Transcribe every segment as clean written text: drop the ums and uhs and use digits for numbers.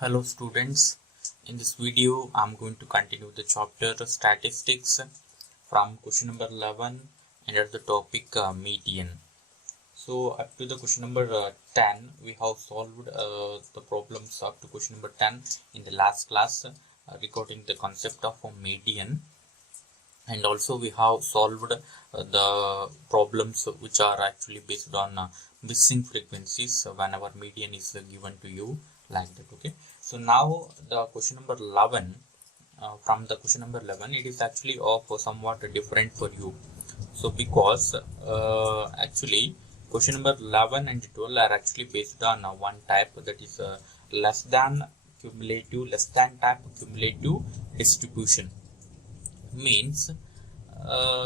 Hello students, in this video I am going to continue the chapter statistics from question number 11 under the topic median. So up to the question number 10 we have solved the problems up to question number 10 in the last class regarding the concept of a median, and also we have solved the problems which are actually based on missing frequencies whenever median is given to you like that. Okay, so now the question number 11, from the question number 11 it is actually of somewhat different for you. So because actually question number 11 and 12 are actually based on one type, that is less than type cumulative distribution. Means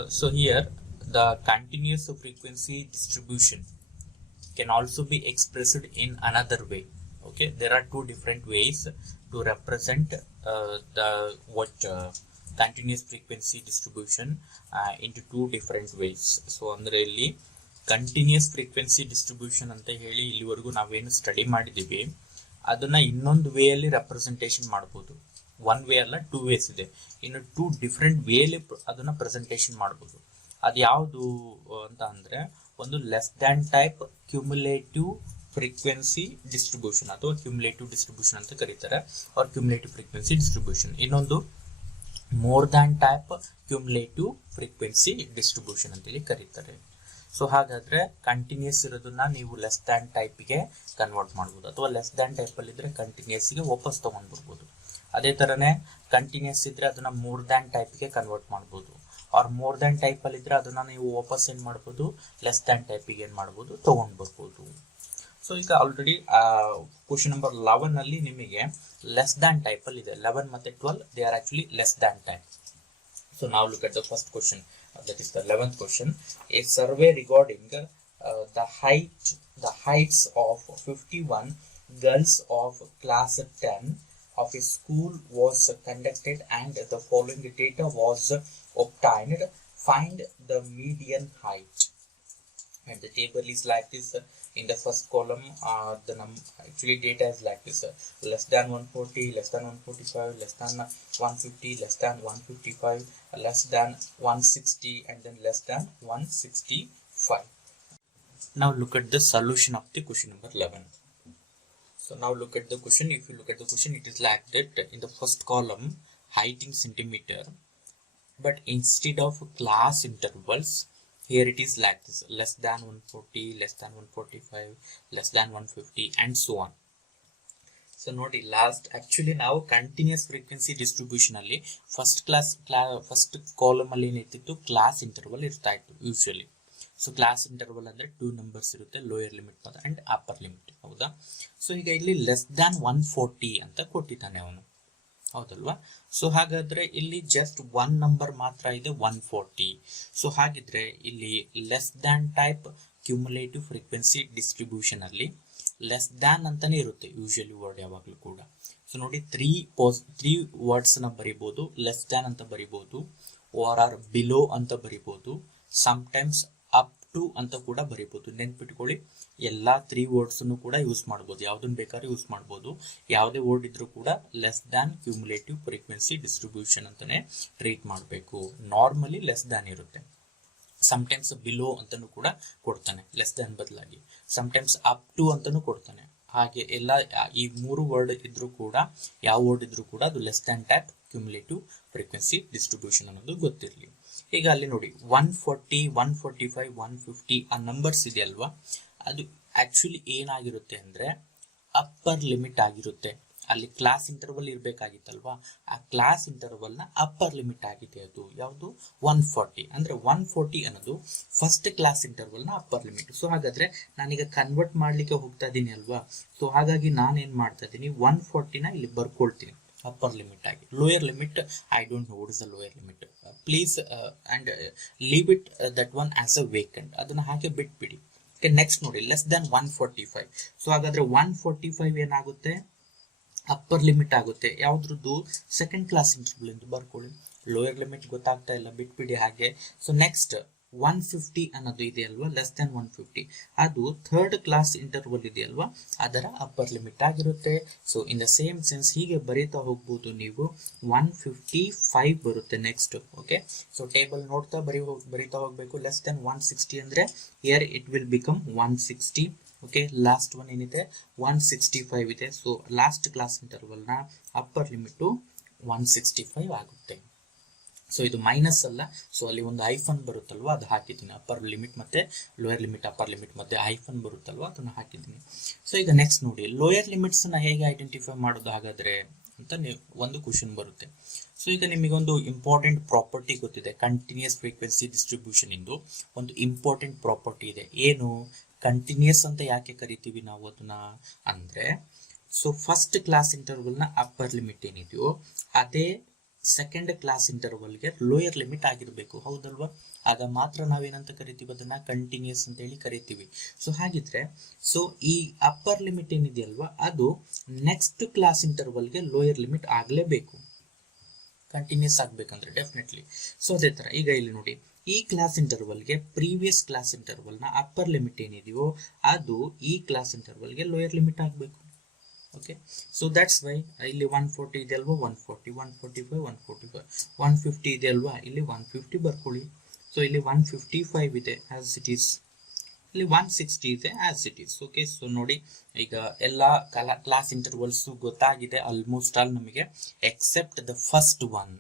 so here the continuous frequency distribution can also be expressed in another way. Okay, there are two different ways to represent the continuous frequency distribution into two different ways. So ಅಂದ್ರೆ ಇಲ್ಲಿ continuous frequency distribution ಅಂತ ಹೇಳಿ ಇಲ್ಲಿವರೆಗೂ ನಾವೇನು ಸ್ಟಡಿ ಮಾಡಿದೀವಿ ಅದನ್ನ ಇನ್ನೊಂದು ವೇ ಅಲ್ಲಿ ರೆಪ್ರೆಸೆಂಟೇಷನ್ ಮಾಡಬಹುದು. ಒನ್ ವೇ ಅಲ್ಲ, ಟೂ ವೇಸ್ ಇದೆ. ಇನ್ನು ಟೂ ಡಿಫ್ರೆಂಟ್ ವೇಲಿ ಅದನ್ನ ಪ್ರೆಸೆಂಟೇಷನ್ ಮಾಡಬಹುದು. ಅದು ಯಾವುದು ಅಂತ ಅಂದ್ರೆ, ಒಂದು less than type cumulative frequency distribution ಅಥವಾ ಕ್ಯುಮುಲೇಟಿವ್ ಡಿಸ್ಟ್ರಿಬ್ಯೂಷನ್ ಅಂತ ಕರೀತಾರೆ, ಆರ್ ಕ್ಯುಮುಲೇಟಿವ್ ಫ್ರೀಕ್ವೆನ್ಸಿ ಡಿಸ್ಟ್ರಿಬ್ಯೂಷನ್. ಇನ್ನೊಂದು more than type cumulative frequency distribution ಅಂತೇಳಿ ಕರೀತಾರೆ. ಸೊ ಹಾಗಾದ್ರೆ ಕಂಟಿನ್ಯೂಸ್ ಇರೋದನ್ನ ನೀವು ಲೆಸ್ ದ್ಯಾನ್ ಟೈಪ್ಗೆ ಕನ್ವರ್ಟ್ ಮಾಡಬಹುದು, ಅಥವಾ ಲೆಸ್ ದ್ಯಾನ್ ಟೈಪ್ ಅಲ್ಲಿ ಇದ್ರೆ ಕಂಟಿನ್ಯೂಸ್ಗೆ ವಾಪಸ್ ತಗೊಂಡ್ ಬರ್ಬೋದು. ಅದೇ ತರನೇ ಕಂಟಿನ್ಯೂಸ್ ಇದ್ರೆ ಅದನ್ನ ಮೋರ್ ದ್ಯಾನ್ ಟೈಪ್ಗೆ ಕನ್ವರ್ಟ್ ಮಾಡಬಹುದು, ಆರ್ ಮೋರ್ ದ್ಯಾನ್ ಟೈಪ್ ಅಲ್ಲಿ ಇದ್ರೆ ಅದನ್ನ ನೀವು ವಾಪಸ್ ಏನ್ ಮಾಡಬಹುದು, ಲೆಸ್ ದ್ಯಾನ್ ಟೈಪ್ಗೆ ಏನ್ ಮಾಡಬಹುದು, ತಗೊಂಡ್ ಬರ್ಬೋದು. ಸೊ ಈಗ ಆಲ್ರೆಡಿ ಕ್ವಶನ್ ನಂಬರ್ 11 ಅಲ್ಲಿ ನಿಮಗೆ ಲೆಸ್ ದ್ಯಾನ್ ಟೈಪ್ ಅಲ್ಲಿ ಇದೆ. 11 ಮತ್ತೆ 12 they are actually less than type. So now look at the first question, that is the 11th question. A survey regarding the heights of 51 girls of class 10 of a school was conducted, and the following data was obtained. Find the median height. And the table is like this. In the first column the actually data is like this: less than 140, less than 145, less than 150, less than 155, less than 160, and then less than 165. Now look at the solution of the question number 11. So now look at the question. If you look at the question, it is like that. In the first column, height in centimeter, but instead of class intervals, here it is like this: less than 140, less than 145, less than 150, and so on. So ನೋಡಿ, last actually ನಾವು continuous frequency distribution ಅಲ್ಲಿ first column ಅಲ್ಲಿ ಏನಿರ್ತಿತ್ತು, class interval ಇರ್ತಾ ಇತ್ತು usually. So class interval ಅಂದ್ರೆ 2 ನಂಬರ್ಸ್ ಇರುತ್ತೆ, lower limit and upper limit. ಹೌದಾ? ಸೊ ಈಗ ಇಲ್ಲಿ ಲೆಸ್ ದ್ಯಾನ್ 140 ಅಂತ ಕೊಟ್ಟಿದ್ದಾನೆ ಅವನು, ಹೌದಲ್ವಾ? ಸೊ ಹಾಗಾದ್ರೆ ಇಲ್ಲಿ ಜಸ್ಟ್ ಒನ್ ನಂಬರ್ ಮಾತ್ರ ಇದೆ, 140. ಸೊ ಹಾಗಿದ್ರೆ ಇಲ್ಲಿ less than type cumulative frequency distribution ಅಲ್ಲಿ ಲೆಸ್ ದ್ಯಾನ್ ಅಂತಾನೆ ಇರುತ್ತೆ ಯೂಶುವಲಿ ವರ್ಡ್ ಯಾವಾಗ್ಲೂ ಕೂಡ. ಸೊ ನೋಡಿ, ತ್ರೀ ವರ್ಡ್ಸ್ ನ ಬರಿಬಹುದು. ಲೆಸ್ ದ್ಯಾನ್ ಅಂತ ಬರಿಬಹುದು, ಆರ್ ಬಿಲೋ ಅಂತ ಬರಿಬಹುದು, ಸಮ್ಟೈಮ್ಸ್ ಅಪ್ ಟು ಅಂತ ಕೂಡ ಬರಿಬಹುದು. ನೆನ್ಪಿಟ್ಕೊಳ್ಳಿ, ಎಲ್ಲಾ 3 ವರ್ಡ್ಸ್ ಕೂಡ ಯೂಸ್ ಮಾಡಬಹುದು, ಯಾವ್ದನ್ನ ಬೇಕಾದ್ರೂ ಯೂಸ್ ಮಾಡಬಹುದು. ಯಾವುದೇ ವರ್ಡ್ ಇದ್ರೂ ಕೂಡ less than cumulative frequency distribution ಅಂತಾನೆ ಟ್ರೀಟ್ ಮಾಡಬೇಕು. ನಾರ್ಮಲಿ ಲೆಸ್ ದ್ಯಾನ್ ಇರುತ್ತೆ, ಸಮ್ಟೈಮ್ಸ್ ಬಿಲೋ ಅಂತಾನು ಕೂಡ ಕೊಡ್ತಾನೆ ಲೆಸ್ ದ್ಯಾನ್ ಬದಲಾಗಿ, ಸಮ್ಟೈಮ್ಸ್ ಅಪ್ ಟು ಅಂತಾನು ಕೊಡ್ತಾನೆ. ಹಾಗೆ ಎಲ್ಲ ಈ 3 ವರ್ಡ್ ಇದ್ರೂ ಕೂಡ, ಯಾವ ವರ್ಡ್ ಇದ್ರೂ ಕೂಡ ಅದು less than type cumulative frequency distribution ಅನ್ನೋದು ಗೊತ್ತಿರಲಿ. ಈಗ ಅಲ್ಲಿ ನೋಡಿ, 140, 145, 150 ಆ ನಂಬರ್ಸ್ ಇದೆಯಲ್ವಾ, ಅದು ಆಕ್ಚುಲಿ ಏನಾಗಿರುತ್ತೆ ಅಂದ್ರೆ ಅಪ್ಪರ್ ಲಿಮಿಟ್ ಆಗಿರುತ್ತೆ. ಅಲ್ಲಿ ಕ್ಲಾಸ್ ಇಂಟರ್ವಲ್ ಇರ್ಬೇಕಾಗಿತ್ತಲ್ವಾ, ಆ ಕ್ಲಾಸ್ ಇಂಟರ್ವಲ್ ನ ಅಪ್ಪರ್ ಲಿಮಿಟ್ ಆಗಿದೆ. ಅದು ಯಾವುದು? 140. ಅಂದ್ರೆ 140 ಅನ್ನೋದು ಫಸ್ಟ್ ಕ್ಲಾಸ್ ಇಂಟರ್ವಲ್ ನ ಅಪ್ಪರ್ ಲಿಮಿಟ್. ಸೊ ಹಾಗಾದ್ರೆ ನಾನೀಗ ಕನ್ವರ್ಟ್ ಮಾಡ್ಲಿಕ್ಕೆ ಹೋಗ್ತಾ ಇದ್ದೀನಿ ಅಲ್ವಾ, ಸೊ ಹಾಗಾಗಿ ನಾನು ಏನ್ ಮಾಡ್ತಾ ಇದ್ದೀನಿ, 140 ನ ಇಲ್ಲಿ ಬರ್ಕೊಳ್ತೀನಿ ಅಪ್ಪರ್ ಲಿಮಿಟ್ ಆಗಿ. Lower limit I don't know what is the lower limit. Please and leave it that one as a vacant, ಅದನ್ನ ಹಾಗೆ ಬಿಟ್ಬಿಡಿ. ನೆಕ್ಸ್ಟ್ ನೋಡಿ, ಲೆಸ್ ದ್ಯಾನ್ 145. ಸೊ ಹಾಗಾದ್ರೆ 145 ಏನಾಗುತ್ತೆ, ಅಪ್ಪರ್ ಲಿಮಿಟ್ ಆಗುತ್ತೆ. ಯಾವ್ದ್ರದ್ದು? ಸೆಕೆಂಡ್ ಕ್ಲಾಸ್ ಇಂಟರ್ವಲ್ ಎಂದು ಬರ್ಕೊಳ್ಳಿ. ಲೋಯರ್ ಲಿಮಿಟ್ ಗೊತ್ತಾಗ್ತಾ ಇಲ್ಲ, ಬಿಟ್ಬಿಡಿ ಹಾಗೆ. ಸೊ ನೆಕ್ಸ್ಟ್ 150 ಅನ್ನೋದು ಇದೆ ಅಲ್ವಾ, ಲೆಸ್ ದೆನ್ 150, ಅದು ಥರ್ಡ್ ಕ್ಲಾಸ್ ಇಂಟರ್ವಲ್ ಇದೆಯಲ್ವಾ ಅದರ ಅಪ್ಪರ್ ಲಿಮಿಟ್ ಆಗಿರುತ್ತೆ. So in the same sense ಹೀಗೆ ಬರೀತಾ ಹೋಗ್ಬೋದು ನೀವು. 155 ಬರುತ್ತೆ ನೆಕ್ಸ್ಟ್. ಓಕೆ, ಸೊ ಟೇಬಲ್ ನೋಡ್ತಾ ಬರೀತಾ ಹೋಗ್ಬೇಕು. ಲೆಸ್ ದೆನ್ 160 ಅಂದ್ರೆ here it will become 160. Okay, last one ಏನಿದೆ 165 ಇದೆ. ಸೊ ಲಾಸ್ಟ್ ಕ್ಲಾಸ್ ಇಂಟರ್ವಲ್ ನ ಅಪ್ಪರ್ ಲಿಮಿಟ್ 165 ಆಗುತ್ತೆ. ಸೊ ಇದು ಮೈನಸ್ ಅಲ್ಲ, ಸೊ ಅಲ್ಲಿ ಒಂದು ಐಫನ್ ಬರುತ್ತಲ್ವಾ ಅದು ಹಾಕಿದ್ದೀನಿ. ಅಪ್ಪರ್ ಲಿಮಿಟ್ ಮತ್ತೆ ಲೋಯರ್ ಲಿಮಿಟ್, ಅಪ್ಪರ್ ಲಿಮಿಟ್ ಮತ್ತೆ ಐಫನ್ ಬರುತ್ತಲ್ವಾ ಅದನ್ನ ಹಾಕಿದ್ದೀನಿ. ಸೊ ಈಗ ನೆಕ್ಸ್ಟ್ ನೋಡಿ, ಲೋಯರ್ ಲಿಮಿಟ್ಸ್ ನ ಹೇಗೆ ಐಡೆಂಟಿಫೈ ಮಾಡೋದು ಹಾಗಾದ್ರೆ ಅಂತ ಒಂದು ಕ್ವಶನ್ ಬರುತ್ತೆ. ಸೊ ಈಗ ನಿಮಗೊಂದು ಇಂಪಾರ್ಟೆಂಟ್ ಪ್ರಾಪರ್ಟಿ ಗೊತ್ತಿದೆ, ಕಂಟಿನ್ಯೂಸ್ ಫ್ರೀಕ್ವೆನ್ಸಿ ಡಿಸ್ಟ್ರಿಬ್ಯೂಷನ್ ಇಂದು ಒಂದು ಇಂಪಾರ್ಟೆಂಟ್ ಪ್ರಾಪರ್ಟಿ ಇದೆ. ಏನು ಕಂಟಿನ್ಯೂಸ್ ಅಂತ ಯಾಕೆ ಕರಿತೀವಿ ನಾವು ಅದನ್ನ ಅಂದ್ರೆ, ಸೊ ಫಸ್ಟ್ ಕ್ಲಾಸ್ ಇಂಟರ್ವಲ್ ನ ಅಪ್ಪರ್ ಲಿಮಿಟ್ ಏನಿದೆಯೋ ಅದೇ ಸೆಕೆಂಡ್ ಕ್ಲಾಸ್ ಇಂಟರ್ವಲ್ಗೆ ಲೋಯರ್ ಲಿಮಿಟ್ ಆಗಿರಬೇಕು, ಹೌದಲ್ವಾ? ಆಗ ಮಾತ್ರ ನಾವೇನಂತ ಕರಿತೀವಿ, ಅದನ್ನ ಕಂಟಿನ್ಯೂಸ್ ಅಂತ ಹೇಳಿ ಕರಿತೀವಿ. ಸೊ ಹಾಗಿದ್ರೆ ಸೊ ಈ ಅಪ್ಪರ್ ಲಿಮಿಟ್ ಏನಿದೆಯಲ್ವಾ ಅದು ನೆಕ್ಸ್ಟ್ ಕ್ಲಾಸ್ ಇಂಟರ್ವಲ್ಗೆ ಲೋಯರ್ ಲಿಮಿಟ್ ಆಗಲೇಬೇಕು, ಕಂಟಿನ್ಯೂಸ್ ಆಗ್ಬೇಕಂದ್ರೆ ಡೆಫಿನೆಟ್ಲಿ. ಸೊ ಅದೇ ತರ ಈಗ ಇಲ್ಲಿ ನೋಡಿ, ಈ ಕ್ಲಾಸ್ ಇಂಟರ್ವಲ್ಗೆ ಪ್ರೀವಿಯಸ್ ಕ್ಲಾಸ್ ಇಂಟರ್ವಲ್ ನ ಅಪ್ಪರ್ ಲಿಮಿಟ್ ಏನಿದೆಯೋ ಅದು ಈ ಕ್ಲಾಸ್ ಇಂಟರ್ವಲ್ಗೆ ಲೋಯರ್ ಲಿಮಿಟ್ ಆಗಬೇಕು. ಓಕೆ, ಸೊ ದಟ್ಸ್ ವೈ ಇಲ್ಲಿ 140 ಇದೆ ಅಲ್ವಾ 140, 145, 145, 150 ಇದೆ ಅಲ್ವಾ ಇಲ್ಲಿ 150 ಬರ್ಕೊಳ್ಳಿ. ಸೊ ಇಲ್ಲಿ 155 ಇದೆ ಆಸ್ ಇಟ್ ಈಸ್, ಇಲ್ಲಿ 160 ಇದೆ as it is. Okay, so ನೋಡಿ ಈಗ ಎಲ್ಲ ಕ್ಲಾಸ್ ಇಂಟರ್ವಲ್ಸ್ ಗೊತ್ತಾಗಿದೆ ಆಲ್ಮೋಸ್ಟ್ ಆಲ್ ನಮಗೆ, except the first one.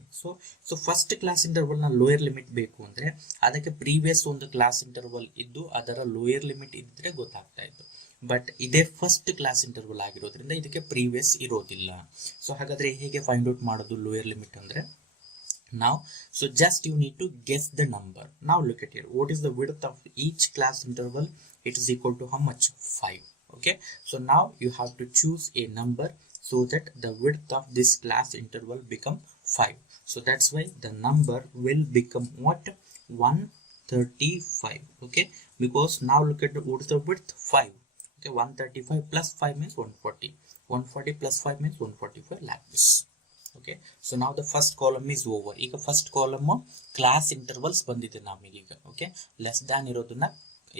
So first class interval ನ ಲೋಯರ್ ಲಿಮಿಟ್ ಬೇಕು ಅಂದ್ರೆ ಅದಕ್ಕೆ ಪ್ರೀವಿಯಸ್ ಒಂದು ಕ್ಲಾಸ್ ಇಂಟರ್ವಲ್ ಇದ್ದು ಅದರ ಲೋಯರ್ ಲಿಮಿಟ್ ಇದ್ರೆ ಗೊತ್ತಾಗ್ತಾ ಇತ್ತು. ಬಟ್ ಇದೇ ಫಸ್ಟ್ ಕ್ಲಾಸ್ ಇಂಟರ್ವಲ್ ಆಗಿರೋದ್ರಿಂದ ಇದಕ್ಕೆ ಪ್ರೀವಿಯಸ್ ಇರೋದಿಲ್ಲ. ಸೊ ಹಾಗಾದ್ರೆ ಹೇಗೆ ಫೈಂಡ್ ಔಟ್ ಮಾಡೋದು ಲೋಯರ್ ಲಿಮಿಟ್ ಅಂದ್ರೆ, now so just you need to guess the number. Now look at here, what is the width of each class interval? It is equal to how much? 5. Okay, so now you have to choose a number so that the width of this class interval become 5. So that's why the number will become what? 135. Okay, because now look at what is the width? 5. Okay, 135 plus 5 means 140. 140 plus 5 means 145 like this. Okay, so now the first column is over. ಈಗ first column class intervals ಬಂದಿದೆ ನಮಗೀಗ. Okay, less than ಇರೋದನ್ನ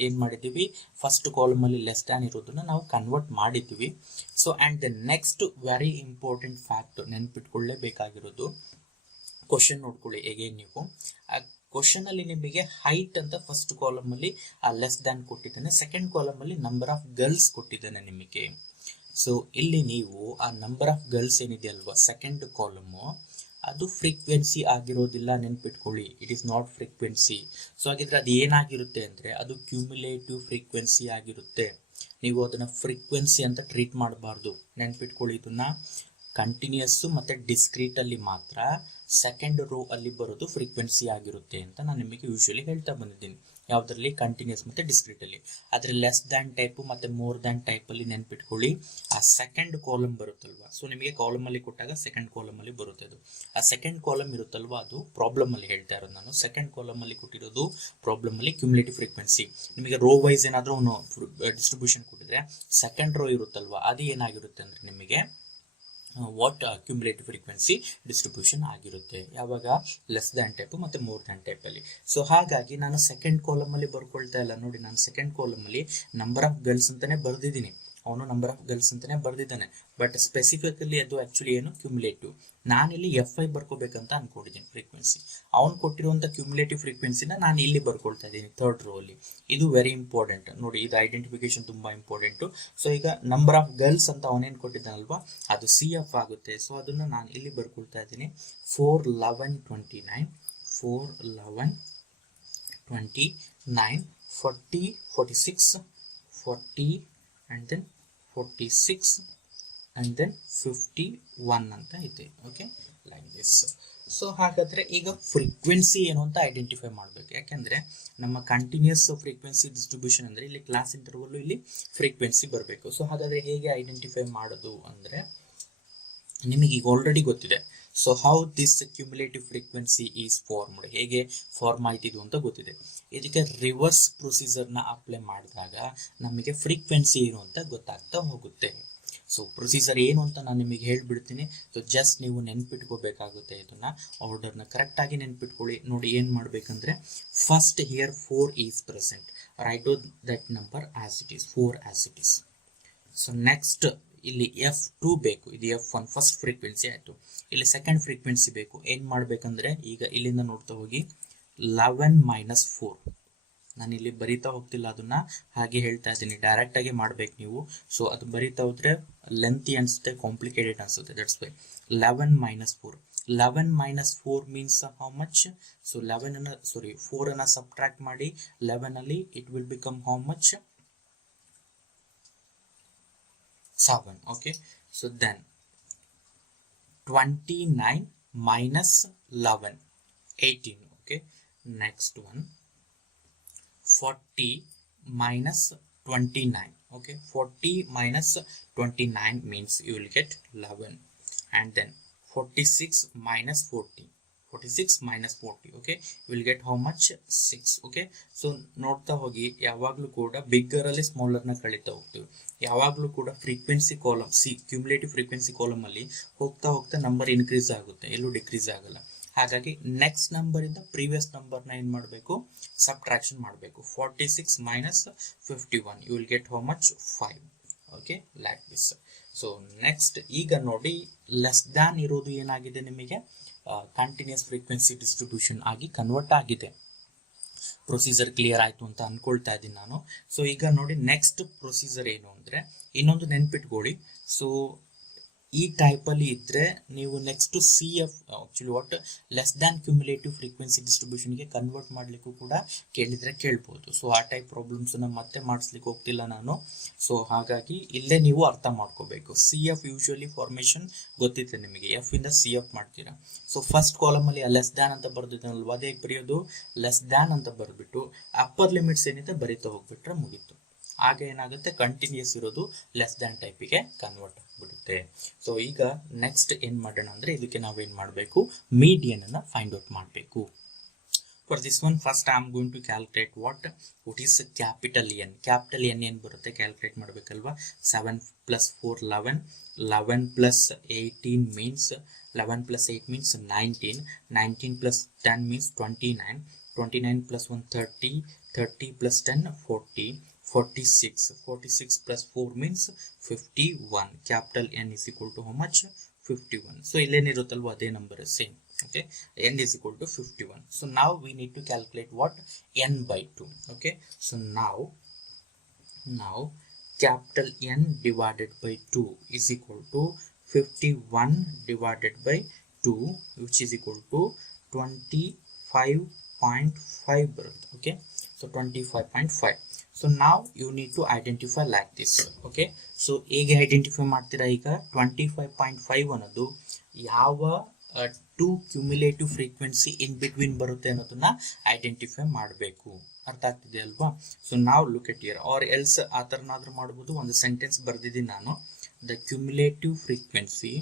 ಏನ್ ಮಾಡಿದೀವಿ, first column ಅಲ್ಲಿ less than ಇರೋದನ್ನ ನಾವು convert ಮಾಡಿದ್ವಿ. So and the next very important fact ನೆನ್ಪಿಟ್ಕೊಳ್ಳೇಬೇಕಾಗಿರೋದು, ಕ್ವಶನ್ ನೋಡ್ಕೊಳ್ಳಿ ಅಗೇನ್ ನೀವು. ಆ ಕ್ವಶನ್ ಅಲ್ಲಿ ನಿಮಗೆ ಹೈಟ್ ಅಂತ ಫಸ್ಟ್ ಕಾಲಮ್ ಅಲ್ಲಿ ಲೆಸ್ ದ್ಯಾನ್ ಕೊಟ್ಟಿದ್ದಾನೆ, ಸೆಕೆಂಡ್ ಕಾಲಮ್ ಅಲ್ಲಿ ನಂಬರ್ ಆಫ್ ಗರ್ಲ್ಸ್ ಕೊಟ್ಟಿದ್ದಾನೆ ನಿಮಗೆ. ಸೊ ಇಲ್ಲಿ ನೀವು ಆ ನಂಬರ್ ಆಫ್ ಗರ್ಲ್ಸ್ ಏನಿದೆ ಅಲ್ವಾ ಸೆಕೆಂಡ್ ಕಾಲಮ್, ಅದು ಫ್ರೀಕ್ವೆನ್ಸಿ ಆಗಿರೋದಿಲ್ಲ, ನೆನ್ಪಿಟ್ಕೊಳ್ಳಿ. It is not frequency. So ಹಾಗಿದ್ರೆ ಅದು ಏನಾಗಿರುತ್ತೆ ಅಂದ್ರೆ ಅದು ಕ್ಯುಮ್ಯುಲೇಟಿವ್ ಫ್ರೀಕ್ವೆನ್ಸಿ ಆಗಿರುತ್ತೆ. ನೀವು ಅದನ್ನ ಫ್ರೀಕ್ವೆನ್ಸಿ ಅಂತ ಟ್ರೀಟ್ ಮಾಡಬಾರ್ದು, ನೆನ್ಪಿಟ್ಕೊಳ್ಳಿ. ಇದನ್ನ ಕಂಟಿನ್ಯೂಸ್ ಮತ್ತೆ ಡಿಸ್ಕ್ರೀಟ್ ಅಲ್ಲಿ ಮಾತ್ರ ಸೆಕೆಂಡ್ ರೋ ಅಲ್ಲಿ ಬರೋದು ಫ್ರೀಕ್ವೆನ್ಸಿ ಆಗಿರುತ್ತೆ ಅಂತ ನಾನು ನಿಮಗೆ ಯೂಶುವಲಿ ಹೇಳ್ತಾ ಬಂದಿದ್ದೀನಿ. ಯಾವ್ದ್ರಲ್ಲಿ? ಕಂಟಿನ್ಯೂಸ್ ಮತ್ತೆ ಡಿಸ್ಕ್ರೀಟ್ ಅಲ್ಲಿ. ಆದ್ರೆ ಲೆಸ್ ದ್ಯಾನ್ ಟೈಪ್ ಮತ್ತೆ ಮೋರ್ ದ್ಯಾನ್ ಟೈಪ್ ಅಲ್ಲಿ ನೆನ್ಪಿಟ್ಕೊಳ್ಳಿ ಆ ಸೆಕೆಂಡ್ ಕಾಲಮ್ ಬರುತ್ತಲ್ವಾ. ಸೊ ನಿಮಗೆ ಕಾಲಮ್ ಅಲ್ಲಿ ಕೊಟ್ಟಾಗ ಸೆಕೆಂಡ್ ಕಾಲಮ್ ಅಲ್ಲಿ ಬರುತ್ತೆ ಅದು. ಆ ಸೆಕೆಂಡ್ ಕಾಲಮ್ ಇರುತ್ತಲ್ವಾ ಅದು ಪ್ರಾಬ್ಲಮ್ ಅಲ್ಲಿ ಹೇಳ್ತಾ ಇರೋದು ನಾನು. ಸೆಕೆಂಡ್ ಕಾಲಮ್ ಅಲ್ಲಿ ಕೊಟ್ಟಿರೋದು ಪ್ರಾಬ್ಲಮ್ ಅಲ್ಲಿ ಕ್ಯುಮ್ಯುಲೇಟಿವ್ ಫ್ರೀಕ್ವೆನ್ಸಿ. ನಿಮಗೆ ರೋ ವೈಸ್ ಏನಾದ್ರೂ ಡಿಸ್ಟ್ರಿಬ್ಯೂಷನ್ ಕೊಟ್ಟಿದ್ರೆ ಸೆಕೆಂಡ್ ರೋ ಇರುತ್ತಲ್ವಾ ಅದು ಏನಾಗಿರುತ್ತೆ ಅಂದ್ರೆ ನಿಮಗೆ ವಾಟ್ ಕ್ಯುಮ್ಯುಲೇಟಿವ್ ಫ್ರೀಕ್ವೆನ್ಸಿ ಡಿಸ್ಟ್ರಿಬ್ಯೂಷನ್ ಆಗಿರುತ್ತೆ. ಯಾವಾಗ? ಲೆಸ್ ದ್ಯಾನ್ ಟೈಪ್ ಮತ್ತೆ ಮೋರ್ ದ್ಯಾನ್ ಟೈಪ್ ಅಲ್ಲಿ. ಸೊ ಹಾಗಾಗಿ ನಾನು ಸೆಕೆಂಡ್ ಕಾಲಮ್ ಅಲ್ಲಿ ಬರ್ಕೊಳ್ತಾ ಇಲ್ಲ ನೋಡಿ. ನಾನು ಸೆಕೆಂಡ್ ಕಾಲಮ್ ಅಲ್ಲಿ ನಂಬರ್ ಆಫ್ ಗರ್ಲ್ಸ್ ಅಂತಾನೆ ಬರ್ದಿದ್ದೀನಿ, ಅವನು ನಂಬರ್ ಆಫ್ ಗರ್ಲ್ಸ್ ಅಂತಾನೆ ಬರ್ದಿದ್ದಾನೆ. ಬಟ್ ಸ್ಪೆಸಿಫಿಕಲಿ ಅದು ಆಕ್ಚುಲಿ ಏನು ಕ್ಯುಮ್ಯುಲೇಟಿವ್. ನಾನಿಲ್ಲಿ FI ಬರ್ಕೋಬೇಕಂತ ಅನ್ಕೊಂಡಿದ್ದೀನಿ ಫ್ರೀಕ್ವೆನ್ಸಿ. ಅವ್ನು ಕೊಟ್ಟಿರುವಂತ ಕ್ಯುಮ್ಯುಲೇಟಿವ್ ಫ್ರೀಕ್ವೆನ್ಸಿನ ನಾನು ಇಲ್ಲಿ ಬರ್ಕೊಳ್ತಾ ಇದ್ದೀನಿ ಥರ್ಡ್ ರೋ ಅಲ್ಲಿ. ಇದು ವೆರಿ ಇಂಪಾರ್ಟೆಂಟ್ ನೋಡಿ, ಇದು ಐಡೆಂಟಿಫಿಕೇಶನ್ ತುಂಬಾ ಇಂಪಾರ್ಟೆಂಟ್. ಸೊ ಈಗ ನಂಬರ್ ಆಫ್ ಗರ್ಲ್ಸ್ ಅಂತ ಅವನೇನ್ ಕೊಟ್ಟಿದ್ದಾನಲ್ವಾ ಅದು CF ಆಗುತ್ತೆ. ಸೊ ಅದನ್ನ ನಾನು ಇಲ್ಲಿ ಬರ್ಕೊಳ್ತಾ ಇದ್ದೀನಿ 4 11 29 4 11 29 40 46 40 and then 46 and then 51 ಅಂತ ಇದೆ. Okay, like this. ಸೊ ಹಾಗಾದ್ರೆ ಈಗ ಫ್ರೀಕ್ವೆನ್ಸಿ ಏನು ಅಂತ ಐಡೆಂಟಿಫೈ ಮಾಡಬೇಕು. ಯಾಕೆಂದ್ರೆ ನಮ್ಮ ಕಂಟಿನ್ಯೂಸ್ ಫ್ರೀಕ್ವೆನ್ಸಿ ಡಿಸ್ಟ್ರಿಬ್ಯೂಷನ್ ಅಂದ್ರೆ ಇಲ್ಲಿ ಕ್ಲಾಸ್ ಇಂಟರ್ವಲ್ ಇಲ್ಲಿ ಫ್ರೀಕ್ವೆನ್ಸಿ ಬರಬೇಕು. ಸೊ ಹಾಗಾದ್ರೆ ಹೇಗೆ ಐಡೆಂಟಿಫೈ ಮಾಡೋದು ಅಂದ್ರೆ ನಿಮಗೆ ಈಗ ಆಲ್ರೆಡಿ ಗೊತ್ತಿದೆ. So how this cumulative frequency is formed, ಹೇಗೆ ಫಾರ್ಮ್ ಆಯ್ತಿದ್ದು ಅಂತ ಗೊತ್ತಿದೆ. ಇದಕ್ಕೆ ರಿವರ್ಸ್ ಪ್ರೊಸೀಜರ್ ನ ಅಪ್ಲೈ ಮಾಡಿದಾಗ ನಮಗೆ ಫ್ರೀಕ್ವೆನ್ಸಿ ಏನು ಅಂತ ಗೊತ್ತಾಗ್ತಾ ಹೋಗುತ್ತೆ. ಸೊ ಪ್ರೊಸೀಜರ್ ಏನು ಅಂತ ನಾನು ನಿಮಗೆ ಹೇಳ್ಬಿಡ್ತೀನಿ. ಸೊ ಜಸ್ಟ್ ನೀವು ನೆನ್ಪಿಟ್ಕೋಬೇಕಾಗುತ್ತೆ, ಇದನ್ನ ಆರ್ಡರ್ನ ಕರೆಕ್ಟಾಗಿ ನೆನ್ಪಿಟ್ಕೊಳ್ಳಿ. ನೋಡಿ ಏನು ಮಾಡಬೇಕಂದ್ರೆ, first here 4 is present, right that number as it is, 4 as it is. So next ಇಲ್ಲಿ F2 ಬೇಕು, ಇದು F1 ಫಸ್ಟ್ ಫ್ರೀಕ್ವೆನ್ಸಿ ಆಯಿತು. ಇಲ್ಲಿ ಸೆಕೆಂಡ್ ಫ್ರೀಕ್ವೆನ್ಸಿ ಬೇಕು. ಏನು ಮಾಡಬೇಕಂದ್ರೆ, ಈಗ ಇಲ್ಲಿಂದ ನೋಡ್ತಾ ಹೋಗಿ 11 ಮೈನಸ್ 4, ನಾನು ಇಲ್ಲಿ ಬರಿತಾ ಹೋಗ್ತಿಲ್ಲ, ಅದನ್ನ ಹಾಗೆ ಹೇಳ್ತಾ ಇದ್ದೀನಿ, ಡೈರೆಕ್ಟ್ ಆಗಿ ಮಾಡ್ಬೇಕು ನೀವು. ಸೊ ಅದು ಬರಿತಾ ಹೋದ್ರೆ ಲೆಂತಿ ಅನ್ಸುತ್ತೆ, ಕಾಂಪ್ಲಿಕೇಟೆಡ್ ಅನ್ಸುತ್ತೆ, ದಟ್ಸ್ ವೈ 11 ಮೈನಸ್ 4. 11 ಮೈನಸ್ 4 ಮೀನ್ಸ್ ಹೌ ಮಚ್? ಸೊ 11 ಅನ್ನ 4 ಅನ್ನ ಸಬ್ಟ್ರಾಕ್ಟ್ ಮಾಡಿ 11 ಅಲ್ಲಿ it will become how much? 7. Okay, so then 29 minus 11, 18. Okay, next one 40 minus 29. Okay, 40 minus 29 means you will get 11. And then 46 minus 40, 46 minus 40. Okay, you will get how much? 6. Okay, so ನೋಡ್ತಾ ಹೋಗಿ, ಯಾವಾಗಲೂ ಕೂಡ ಬಿಗ್ಗರ್ ಅಲ್ಲಿ ಸ್ಮಾಲರ್ ನ ಕಳೀತಾ ಹೋಗ್ತೀವಿ. ಯಾವಾಗಲೂ ಕೂಡ frequency column, cumulative frequency column ಅಲ್ಲಿ ಹೋಗ್ತಾ ಹೋಗ್ತಾ ನಂಬರ್ ಇನ್ಕ್ರೀಸ್ ಆಗುತ್ತೆ, ಎಲ್ಲೂ ಡಿಕ್ರೀಸ್ ಆಗಲ್ಲ. ಹಾಗಾಗಿ ನೆಕ್ಸ್ಟ್ ನಂಬರ್ ಇಂದ ಪ್ರೀವಿಯಸ್ ನಂಬರ್ ನ ಏನ್ ಮಾಡಬೇಕು? ಸಬ್ಟ್ರಾಕ್ಷನ್ ಮಾಡಬೇಕು. 46 minus 51, you will get how much? 5. Okay, like this. So next ಈಗ ನೋಡಿ, ಲೆಸ್ ದ್ಯಾನ್ ಇರೋದು ಏನಾಗಿದೆ ನಿಮಗೆ? ಕಂಟಿನ್ಯೂಸ್ ಫ್ರೀಕ್ವೆನ್ಸಿ ಡಿಸ್ಟ್ರಿಬ್ಯೂಷನ್ ಆಗಿ ಕನ್ವರ್ಟ್ ಆಗಿದೆ. ಪ್ರೊಸೀಜರ್ ಕ್ಲಿಯರ್ ಆಯ್ತು ಅಂತ ಅನ್ಕೊಳ್ತಾ ಇದ್ದೀನಿ ನಾನು. ಸೊ ಈಗ ನೋಡಿ, ನೆಕ್ಸ್ಟ್ ಪ್ರೊಸೀಜರ್ ಏನು ಅಂದ್ರೆ, ಇನ್ನೊಂದು ನೆನ್ಪಿಟ್ಕೊಳ್ಳಿ. ಸೊ ಈ ಟೈಪ್ ಅಲ್ಲಿ ಇದ್ರೆ ನೀವು next CF, actually what, less than cumulative frequency ಡಿಸ್ಟ್ರಿಬ್ಯೂಷನ್ಗೆ ಕನ್ವರ್ಟ್ ಮಾಡ್ಲಿಕ್ಕೂ ಕೂಡ ಕೇಳಿದ್ರೆ ಕೇಳ್ಬೋದು. ಸೊ ಆ ಟೈಪ್ ಪ್ರಾಬ್ಲಮ್ಸ್ ನ ಮತ್ತೆ ಮಾಡಿಸ್ಲಿಕ್ಕೆ ಹೋಗ್ತಿಲ್ಲ ನಾನು. ಸೊ ಹಾಗಾಗಿ ಇಲ್ಲೇ ನೀವು ಅರ್ಥ ಮಾಡ್ಕೋಬೇಕು. CF ಯೂಶುವಲಿ ಫಾರ್ಮೇಶನ್ ಗೊತ್ತಿತ್ತು ನಿಮಗೆ, F ಇಂದ CF ಮಾಡ್ತೀರಾ. ಸೊ ಫಸ್ಟ್ ಕಾಲಮ್ ಅಲ್ಲಿ ಲೆಸ್ ದ್ಯಾನ್ ಅಂತ ಬರ್ದಿದ್ದಾನಲ್ವಾ, ಅದೇ ಬರೆಯೋದು ಲೆಸ್ ದ್ಯಾನ್ ಅಂತ ಬರ್ಬಿಟ್ಟು ಅಪ್ಪರ್ ಲಿಮಿಟ್ಸ್ ಏನಿದೆ ಬರೀತಾ ಹೋಗ್ಬಿಟ್ರೆ ಮುಗೀತು. ಆಗ ಏನಾಗುತ್ತೆ, ಕಂಟಿನ್ಯೂಸ್ ಇರೋದು ಲೆಸ್ ದ್ಯಾನ್ ಟೈಪಿಗೆ ಕನ್ವರ್ಟ್ ಆಗ್ಬಿಡುತ್ತೆ. ಸೊ ಈಗ ನೆಕ್ಸ್ಟ್ ಏನ್ ಮಾಡೋಣ ಅಂದ್ರೆ, ಇದಕ್ಕೆ ನಾವೇನ್ ಮಾಡಬೇಕು? ಮೀಡಿಯನ್ ಅನ್ನ ಫೈಂಡ್ ಔಟ್ ಮಾಡಬೇಕು. For this one first I am going to calculate what is capital N. Capital N ಏನ್ ಬರುತ್ತೆ ಕ್ಯಾಲ್ಕುಲೇಟ್ ಮಾಡ್ಬೇಕಲ್ವಾ? 7 plus 4 11, 11 plus 18 means 11 plus 8 means 19, 19 plus 10 means 29, 29 plus 1 30, 30 plus 10 40, 46, 46 plus 4 means 51. Capital N is equal to how much? 51. So illéniruttallwa ade number is same. Okay, N is equal to 51. So now we need to calculate what? N by 2. Okay, so now capital N divided by 2 is equal to 51 divided by 2, which is equal to 25.5 ಬರುತ್ತೆ. Okay, so 25.5. So now you need to identify like this. Okay, so ಹೇಗೆ ಐಡೆಂಟಿಫೈ ಮಾಡ್ತೀರಾ? ಈಗ 25.5 ಅನ್ನೋದು ಯಾವ 2 cumulative frequency in between ಬರುತ್ತೆ ಅನ್ನೋದನ್ನ ಐಡೆಂಟಿಫೈ ಮಾಡಬೇಕು. ಅರ್ಥ ಆಗ್ತಿದೆ ಅಲ್ವಾ? ಸೊ ನಾವು look at here, or else ಆ ತರನಾದ್ರೂ ಮಾಡಬಹುದು. ಒಂದು ಸೆಂಟೆನ್ಸ್ ಬರ್ದಿದ್ದೀನಿ ನಾನು, the cumulative frequency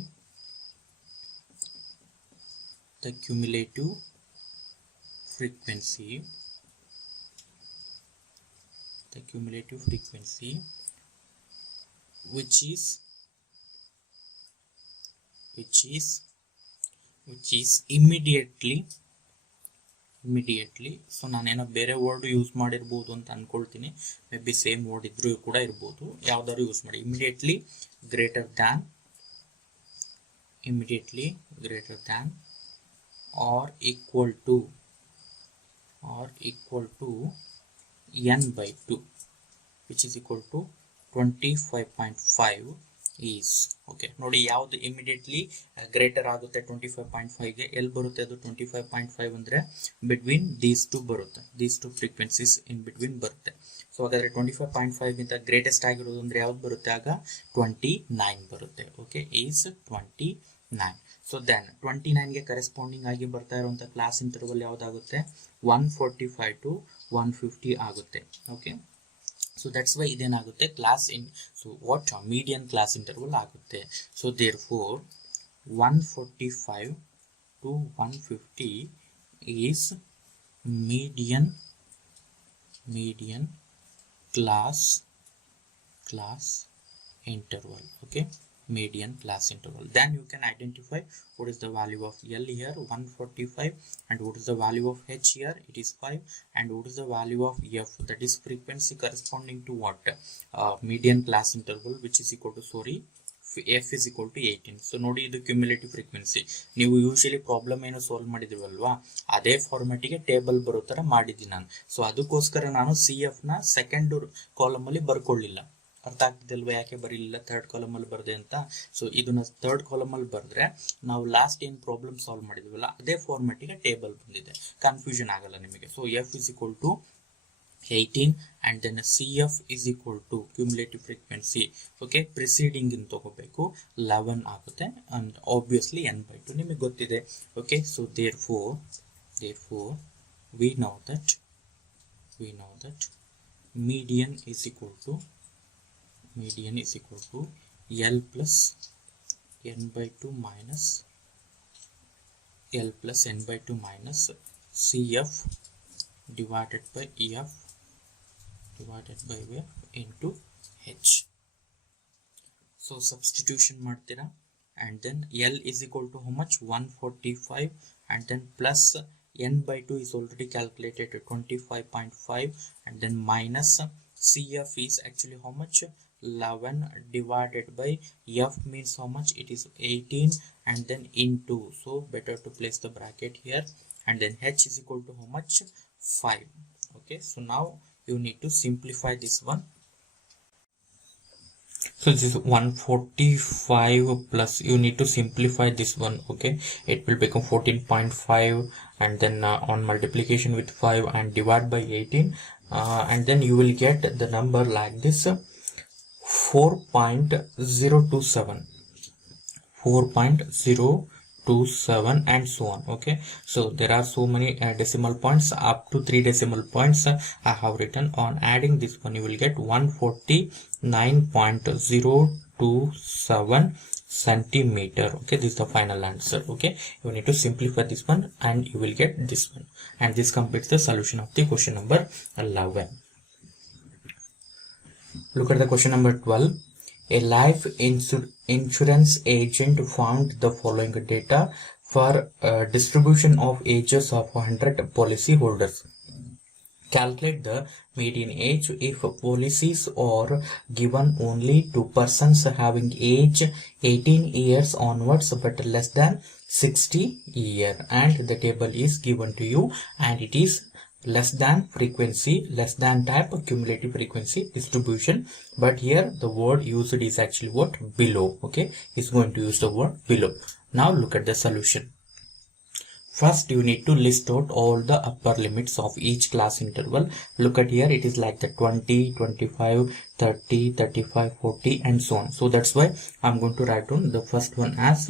which is immediately, so ನಾನೇನೋ ಬೇರೆ ವರ್ಡ್ ಯೂಸ್ ಮಾಡಿರ್ಬೋದು ಅಂತ ಅನ್ಕೊಳ್ತೀನಿ, ಮೇ ಬಿ ಸೇಮ್ ವರ್ಡ್ ಇದ್ರೂ ಕೂಡ ಇರ್ಬೋದು, ಯಾವ್ದಾದ್ರು ಯೂಸ್ ಮಾಡಿ. Immediately greater than or equal to N by 2, which is equal to 25.5 is. Okay, ನೋಡಿ ಯಾವುದು ಇಮಿಡಿಯೇಟ್ಲಿ ಗ್ರೇಟರ್ ಆಗುತ್ತೆ 25.5 ಗೆ, ಎಲ್ಲಿ ಬರುತ್ತೆ ಅದು? 25.5 ಅಂದ್ರೆ ಬಿಟ್ವೀನ್ ದೀಸ್ ಟು ಬರುತ್ತೆ, these two frequencies in between ಬರುತ್ತೆ. ಸೊ ಹಾಗಾದ್ರೆ 25.5 ಗಿಂತ ಗ್ರೇಟೆಸ್ಟ್ ಆಗಿರೋದು ಅಂದ್ರೆ ಯಾವ್ದು ಬರುತ್ತೆ? ಆಗ 29 ಬರುತ್ತೆ. Okay, is 29. ಸೊ ದೆನ್ 29 ಗೆ ಕರೆಸ್ಪಾಂಡಿಂಗ್ ಆಗಿ ಬರ್ತಾ ಇರುವಂತ ಕ್ಲಾಸ್ ಇಂಟರ್ವಲ್ ಯಾವ್ದಾಗುತ್ತೆ? 145 to 150 ಆಗುತ್ತೆ. ಓಕೆ, ಸೊ ದಟ್ಸ್ ವೈ ಇದೇನಾಗುತ್ತೆ? Class in, so what median class interval ಆಗುತ್ತೆ. So therefore 145 to 150 is median class interval. Okay, median class interval. Then you can identify what is the value of L here, 145, and what is the value of H here, it is 5, and what is the value of F, that is frequency corresponding to what, median class interval, which is equal to, sorry, F is equal to 18. ಸೊ ನೋಡಿ, ಇದು cumulative frequency. ನೀವು usually problem ಏನು ಸಾಲ್ವ್ ಮಾಡಿದಿವಲ್ವಾ, ಅದೇ ಫಾರ್ಮ್ಯಾಟಿಗೆ ಟೇಬಲ್ ಬರೋ ಥರ ಮಾಡಿದ್ದೀನಿ ನಾನು. ಸೊ ಅದಕ್ಕೋಸ್ಕರ ನಾನು CF ನ ಸೆಕೆಂಡ್ ಕಾಲಮ್ ಅಲ್ಲಿ ಬರ್ಕೊಳ್ಳಿಲ್ಲ. ಅರ್ಥ ಆಗ್ತಿದಲ್ವಾ ಯಾಕೆ ಬರೀಲಿಲ್ಲ ಥರ್ಡ್ ಕಾಲಮ್ ಅಲ್ಲಿ ಬರ್ದೆ ಅಂತ? ಸೊ ಇದನ್ನ ಥರ್ಡ್ ಕಾಲಮ್ ಅಲ್ಲಿ ಬರೆದ್ರೆ ನಾವು ಲಾಸ್ಟ್ ಏನ್ ಪ್ರಾಬ್ಲಮ್ ಸಾಲ್ವ್ ಮಾಡಿದ್ವಲ್ಲ ಅದೇ ಫಾರ್ಮ್ಯಾಟಿಗೆ ಟೇಬಲ್ ಬಂದಿದೆ, ಕನ್ಫ್ಯೂಷನ್ ಆಗಲ್ಲ ನಿಮಗೆ. So F is equal to 18 and then CF is equal to cumulative frequency. Okay, preceding in ತಗೋಬೇಕು 11 ಆಗುತ್ತೆ, and obviously n/2 ನಿಮಗೆ ಗೊತ್ತಿದೆ. Okay, so therefore we know that median is equal to L plus n/2 minus CF divided by F into H. So substitution ಮಾಡ್ತೀರಾ, and then L is equal to how much, 145, and then plus n/2 is already calculated at 25.5, and then minus CF is actually how much, 11 divided by F means how much, it is 18, and then into, so better to place the bracket here, and then H is equal to how much, 5. Okay, so now you need to simplify this one. So this is 145 plus, you need to simplify this one. Okay, it will become 14.5, and then on multiplication with 5 and divide by 18, and then you will get the number like this, 4.027, and so on. Okay, so there are so many decimal points, up to 3 decimal points I have written. On adding this one, you will get 149.027 centimeter. Okay, this is the final answer. Okay, you need to simplify this one and you will get this one, and this completes the solution of the question number 11. Look at the question number 12. A life insurance agent found the following data for distribution of ages of 100 policy holders. Calculate the median age if policies are given only to persons having age 18 years onwards but less than 60 years, and the table is given to you, and it is less than frequency, less than type, cumulative frequency distribution, but here the word used is actually what, below. Okay, it's going to use the word below. Now look at the solution. First you need to list out all the upper limits of each class interval. Look at here, it is like the 20, 25, 30, 35, 40 and so on. So that's why I'm going to write down the first one as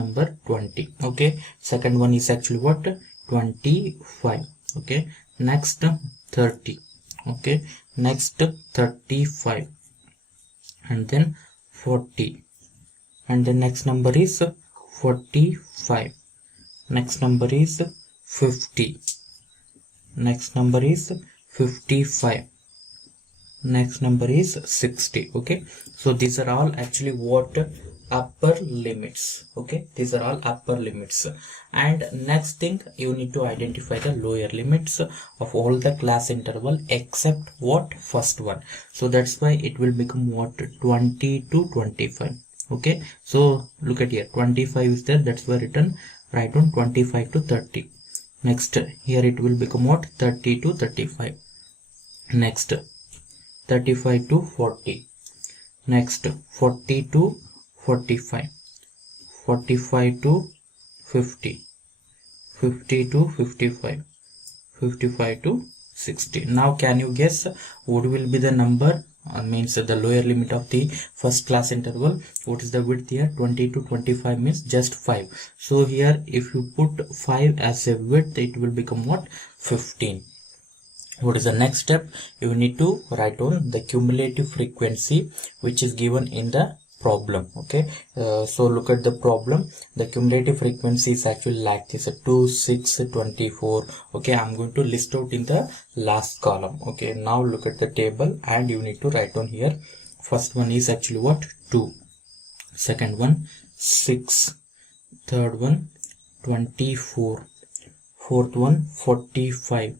number 20. Okay, second one is actually what, 25. Okay, next 30. Okay, next 35, and then 40, and the next number is 45, next number is 50, next number is 55, next number is 60. Okay, so these are all actually what, upper limits. Okay, these are all upper limits. And next thing, you need to identify the lower limits of all the class interval except what, first one. So that's why it will become what, 20 to 25. Okay, so look at here, 25 is there, that's why written, write on 25 to 30. Next here it will become what, 30 to 35. Next 35 to 40. Next 40 to 45, 45 to 50, 50 to 55, 55 to 60. Now can you guess what will be the number, means the lower limit of the first class interval? What is the width here? 20 to 25 means just 5. So here if you put 5 as a width, it will become what, 15. What is the next step? You need to write down the cumulative frequency which is given in the problem. Okay, so look at the problem. The cumulative frequency is actually like this, 2, 6, 24. Okay, I'm going to list out in the last column. Okay, now look at the table and you need to write down here first one is actually what? 2. Second one 6. Third one 24. Fourth one 45.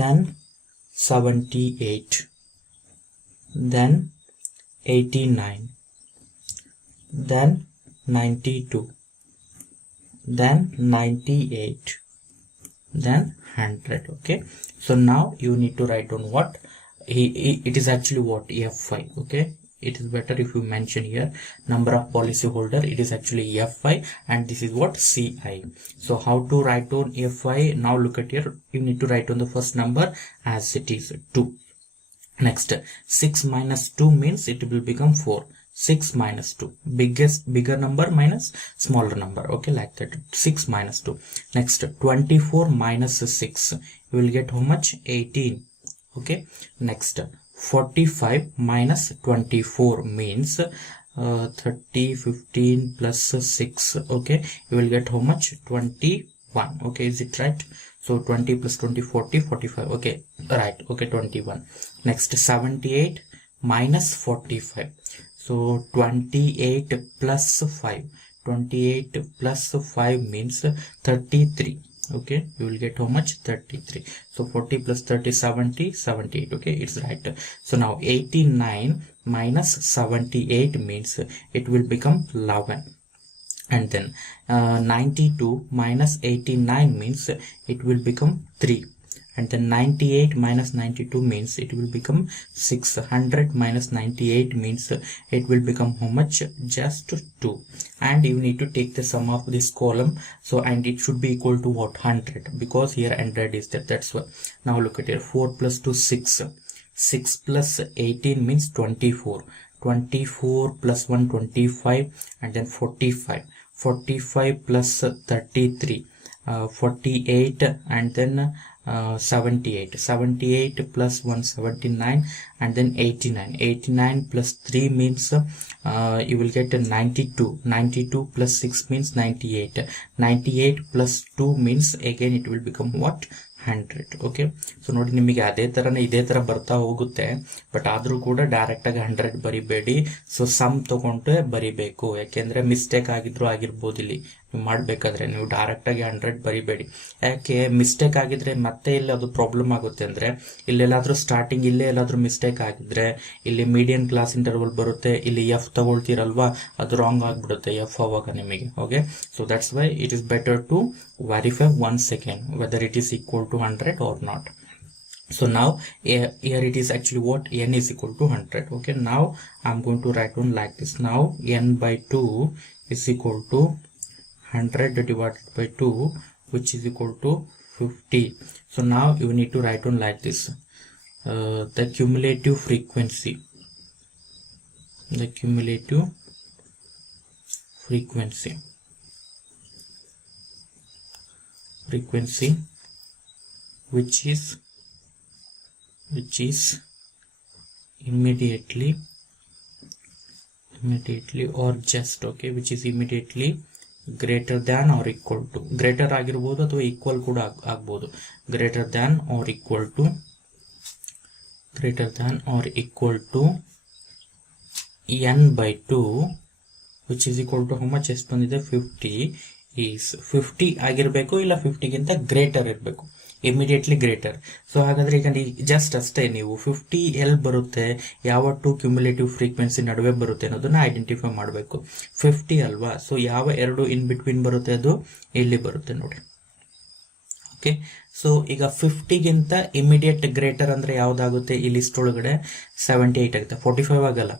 Then 78. Then 89. Then 92. Then 98. Then 100. Okay, so now you need to write down what it is actually what? F5. Okay, it is better if you mention here number of policy holder. It is actually F5 and this is what? CI. So how to write down F5? Now look at here, you need to write down the first number as it is 2. Next 6 minus 2 means it will become 4. 6 minus 2, bigger number minus smaller number. Okay, like that. 6 minus 2. Next 24 minus 6, you will get how much? 18. Okay, next 45 minus 24 means 30, 15 plus 6. Okay, you will get how much? 21. Okay, is it right? So 20 plus 20, 40, 45. Okay, right. Okay, 21. Next 78 minus 45. So 28 plus 5. 28 plus 5 means 33. Okay, you will get how much? 33. So 40 plus 30, 70, 78. Okay, it's right. So now 89 minus 78 means it will become 11. And then 92 minus 89 means it will become 3. And then 98 minus 92 means it will become 6. 100 minus 98 means it will become how much? Just 2. And you need to take the sum of this column. So and it should be equal to what? 100, because here 100 is there. That's why. Now look at here. 4 plus 2, 6. 6 plus 18 means 24. 24 plus 1, 25. And then 45. 45 plus 33. 48 and then 78. 78 plus 1, 79, and then 89. 89 plus 3 means you will get 92. 92 plus 6 means 98. 98 plus 2 means again it will become what? 100. Okay, so ನೋಡಿ ನಿಮಗೆ ಅದೇ ತರನೇ ಇದೇ ತರ ಬರ್ತಾ ಹೋಗುತ್ತೆ, ಬಟ್ ಆದ್ರೂ ಕೂಡ ಡೈರೆಕ್ಟ್ ಆಗಿ 100 ಬರಿಬೇಡಿ. ಸೊ ಸಮ್ ತಗೊಂಡು ಬರಿಬೇಕು, ಯಾಕೆಂದ್ರೆ ಮಿಸ್ಟೇಕ್ ಆಗಿದ್ರು ಆಗಿರ್ಬೋದು. ಇಲ್ಲಿ ನೀವು ಮಾಡ್ಬೇಕಾದ್ರೆ ನೀವು ಡೈರೆಕ್ಟ್ ಆಗಿ 100 ಬರಿಬೇಡಿ. ಯಾಕೆ ಮಿಸ್ಟೇಕ್ ಆಗಿದ್ರೆ ಮತ್ತೆ ಇಲ್ಲಿ ಅದು ಪ್ರಾಬ್ಲಮ್ ಆಗುತ್ತೆ ಅಂದ್ರೆ, ಇಲ್ಲೆಲ್ಲಾದ್ರೂ ಸ್ಟಾರ್ಟಿಂಗ್ ಇಲ್ಲೇ ಎಲ್ಲಾದ್ರೂ ಮಿಸ್ಟೇಕ್ ಆಗಿದ್ರೆ ಇಲ್ಲಿ ಮೀಡಿಯನ್ ಕ್ಲಾಸ್ ಇಂಟರ್ವಲ್ ಬರುತ್ತೆ, ಇಲ್ಲಿ ಎಫ್ ತಗೊಳ್ತೀರಲ್ವಾ, ಅದು ರಾಂಗ್ ಆಗ್ಬಿಡುತ್ತೆ ಎಫ್ ಅವಾಗ ನಿಮಗೆ. Okay, so that's why it is better to verify once again whether it is equal to 100 or not. So now here it is actually what? N is equal to 100. Okay, now I'm going to write down like this. Now n by 2 is equal to 100 divided by 2, which is equal to 50. So now you need to write down like this. The cumulative frequency. The cumulative frequency which is immediately or just, okay, which is immediately greater than or equal to, greater ಆಗಿರಬಹುದು ಅಥವಾ equal ಕೂಡ ಆಗಬಹುದು, greater than or equal to n by 2, which is equal to how much? ಎಷ್ಟು ಬಂದಿದೆ? 50 is 50 ಆಗಿರಬೇಕು, ಇಲ್ಲ 50 ಗಿಂತ ಗ್ರೇಟರ್ ಇರಬೇಕು, ಇಮಿಡಿಯೇಟ್ಲಿ ಗ್ರೇಟರ್. ಸೊ ಹಾಗಾದ್ರೆ ಈಗ ಜಸ್ಟ್ ಅಷ್ಟೇ ನೀವು 50 ಎಲ್ಲಿ ಬರುತ್ತೆ, ಯಾವ ಟು ಕ್ಯುಮ್ಯುಲೇಟಿವ್ ಫ್ರೀಕ್ವೆನ್ಸಿ ನಡುವೆ ಬರುತ್ತೆ ಅನ್ನೋದನ್ನ ಐಡೆಂಟಿಫೈ ಮಾಡಬೇಕು. 50 ಅಲ್ವಾ, ಸೊ ಯಾವ ಎರಡು ಇನ್ ಬಿಟ್ವೀನ್ ಬರುತ್ತೆ, ಅದು ಇಲ್ಲಿ ಬರುತ್ತೆ ನೋಡಿ. ಓಕೆ, ಸೊ ಈಗ 50 ಗಿಂತ ಇಮಿಡಿಯೇಟ್ ಗ್ರೇಟರ್ ಅಂದ್ರೆ ಯಾವ್ದಾಗುತ್ತೆ? ಈ ಲಿಸ್ಟ್ ಒಳಗಡೆ 78 ಆಗುತ್ತೆ, 45 ಆಗಲ್ಲ,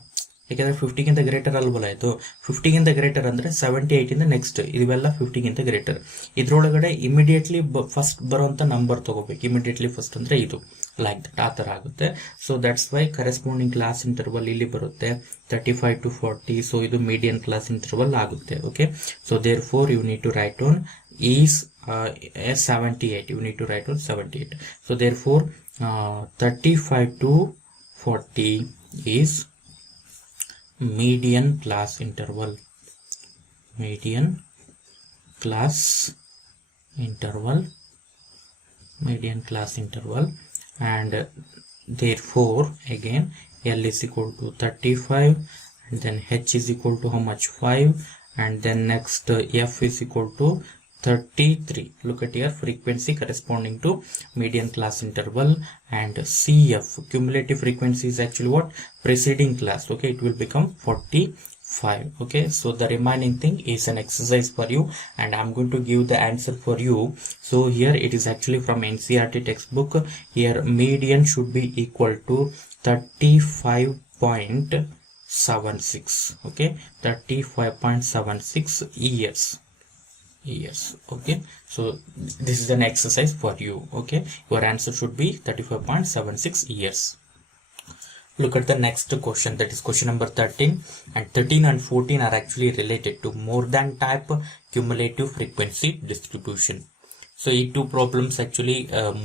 ಯಾಕಂದ್ರೆ 50 ಗಿಂತ ಗ್ರೇಟರ್ ಅಲ್ವಲ್ಲ ಇದು. 50 ಗಿಂತ ಗ್ರೇಟರ್ ಅಂದ್ರೆ 78 ಇಂದ ನೆಕ್ಸ್ಟ್ ಇವೆಲ್ಲ 50 ಗಿಂತ ಗ್ರೇಟರ್. ಇದ್ರೊಳಗಡೆ ಇಮಿಡಿಯೇಟ್ಲಿ ಫಸ್ಟ್ ಬರುವಂತ ನಂಬರ್ ತಗೋಬೇಕು. ಇಮಿಡಿಯೇಟ್ಲಿ ಫಸ್ಟ್ ಅಂದ್ರೆ ಇದು, ಲೈಕ್ ದಟ್, ಆ ತರ ಆಗುತ್ತೆ. So that's why corresponding class interval ಇಲ್ಲಿ ಬರುತ್ತೆ 35 to 40. ಸೊ ಇದು ಮೀಡಿಯನ್ ಕ್ಲಾಸ್ ಇಂಟರ್ವಲ್ ಆಗುತ್ತೆ. Okay, so therefore you need to write on is 78. You need to write on 78. So therefore 35 to 40 is median class interval. Median class interval, and therefore again L is equal to 35, and then H is equal to how much? 5, and then next F is equal to 33. Look at here, frequency corresponding to median class interval, and CF, cumulative frequency, is actually what? Preceding class. Okay, it will become 45. Okay, so the remaining thing is an exercise for you, and I'm going to give the answer for you. So here it is actually from NCERT textbook. Here median should be equal to 35.76. okay, 35.76 years. Okay, so this is an exercise for you. Okay, your answer should be 35.76 years. Look at the next question, that is question number 13, and 13 and 14 are actually related to more than type cumulative frequency distribution. So ಈ two problems actually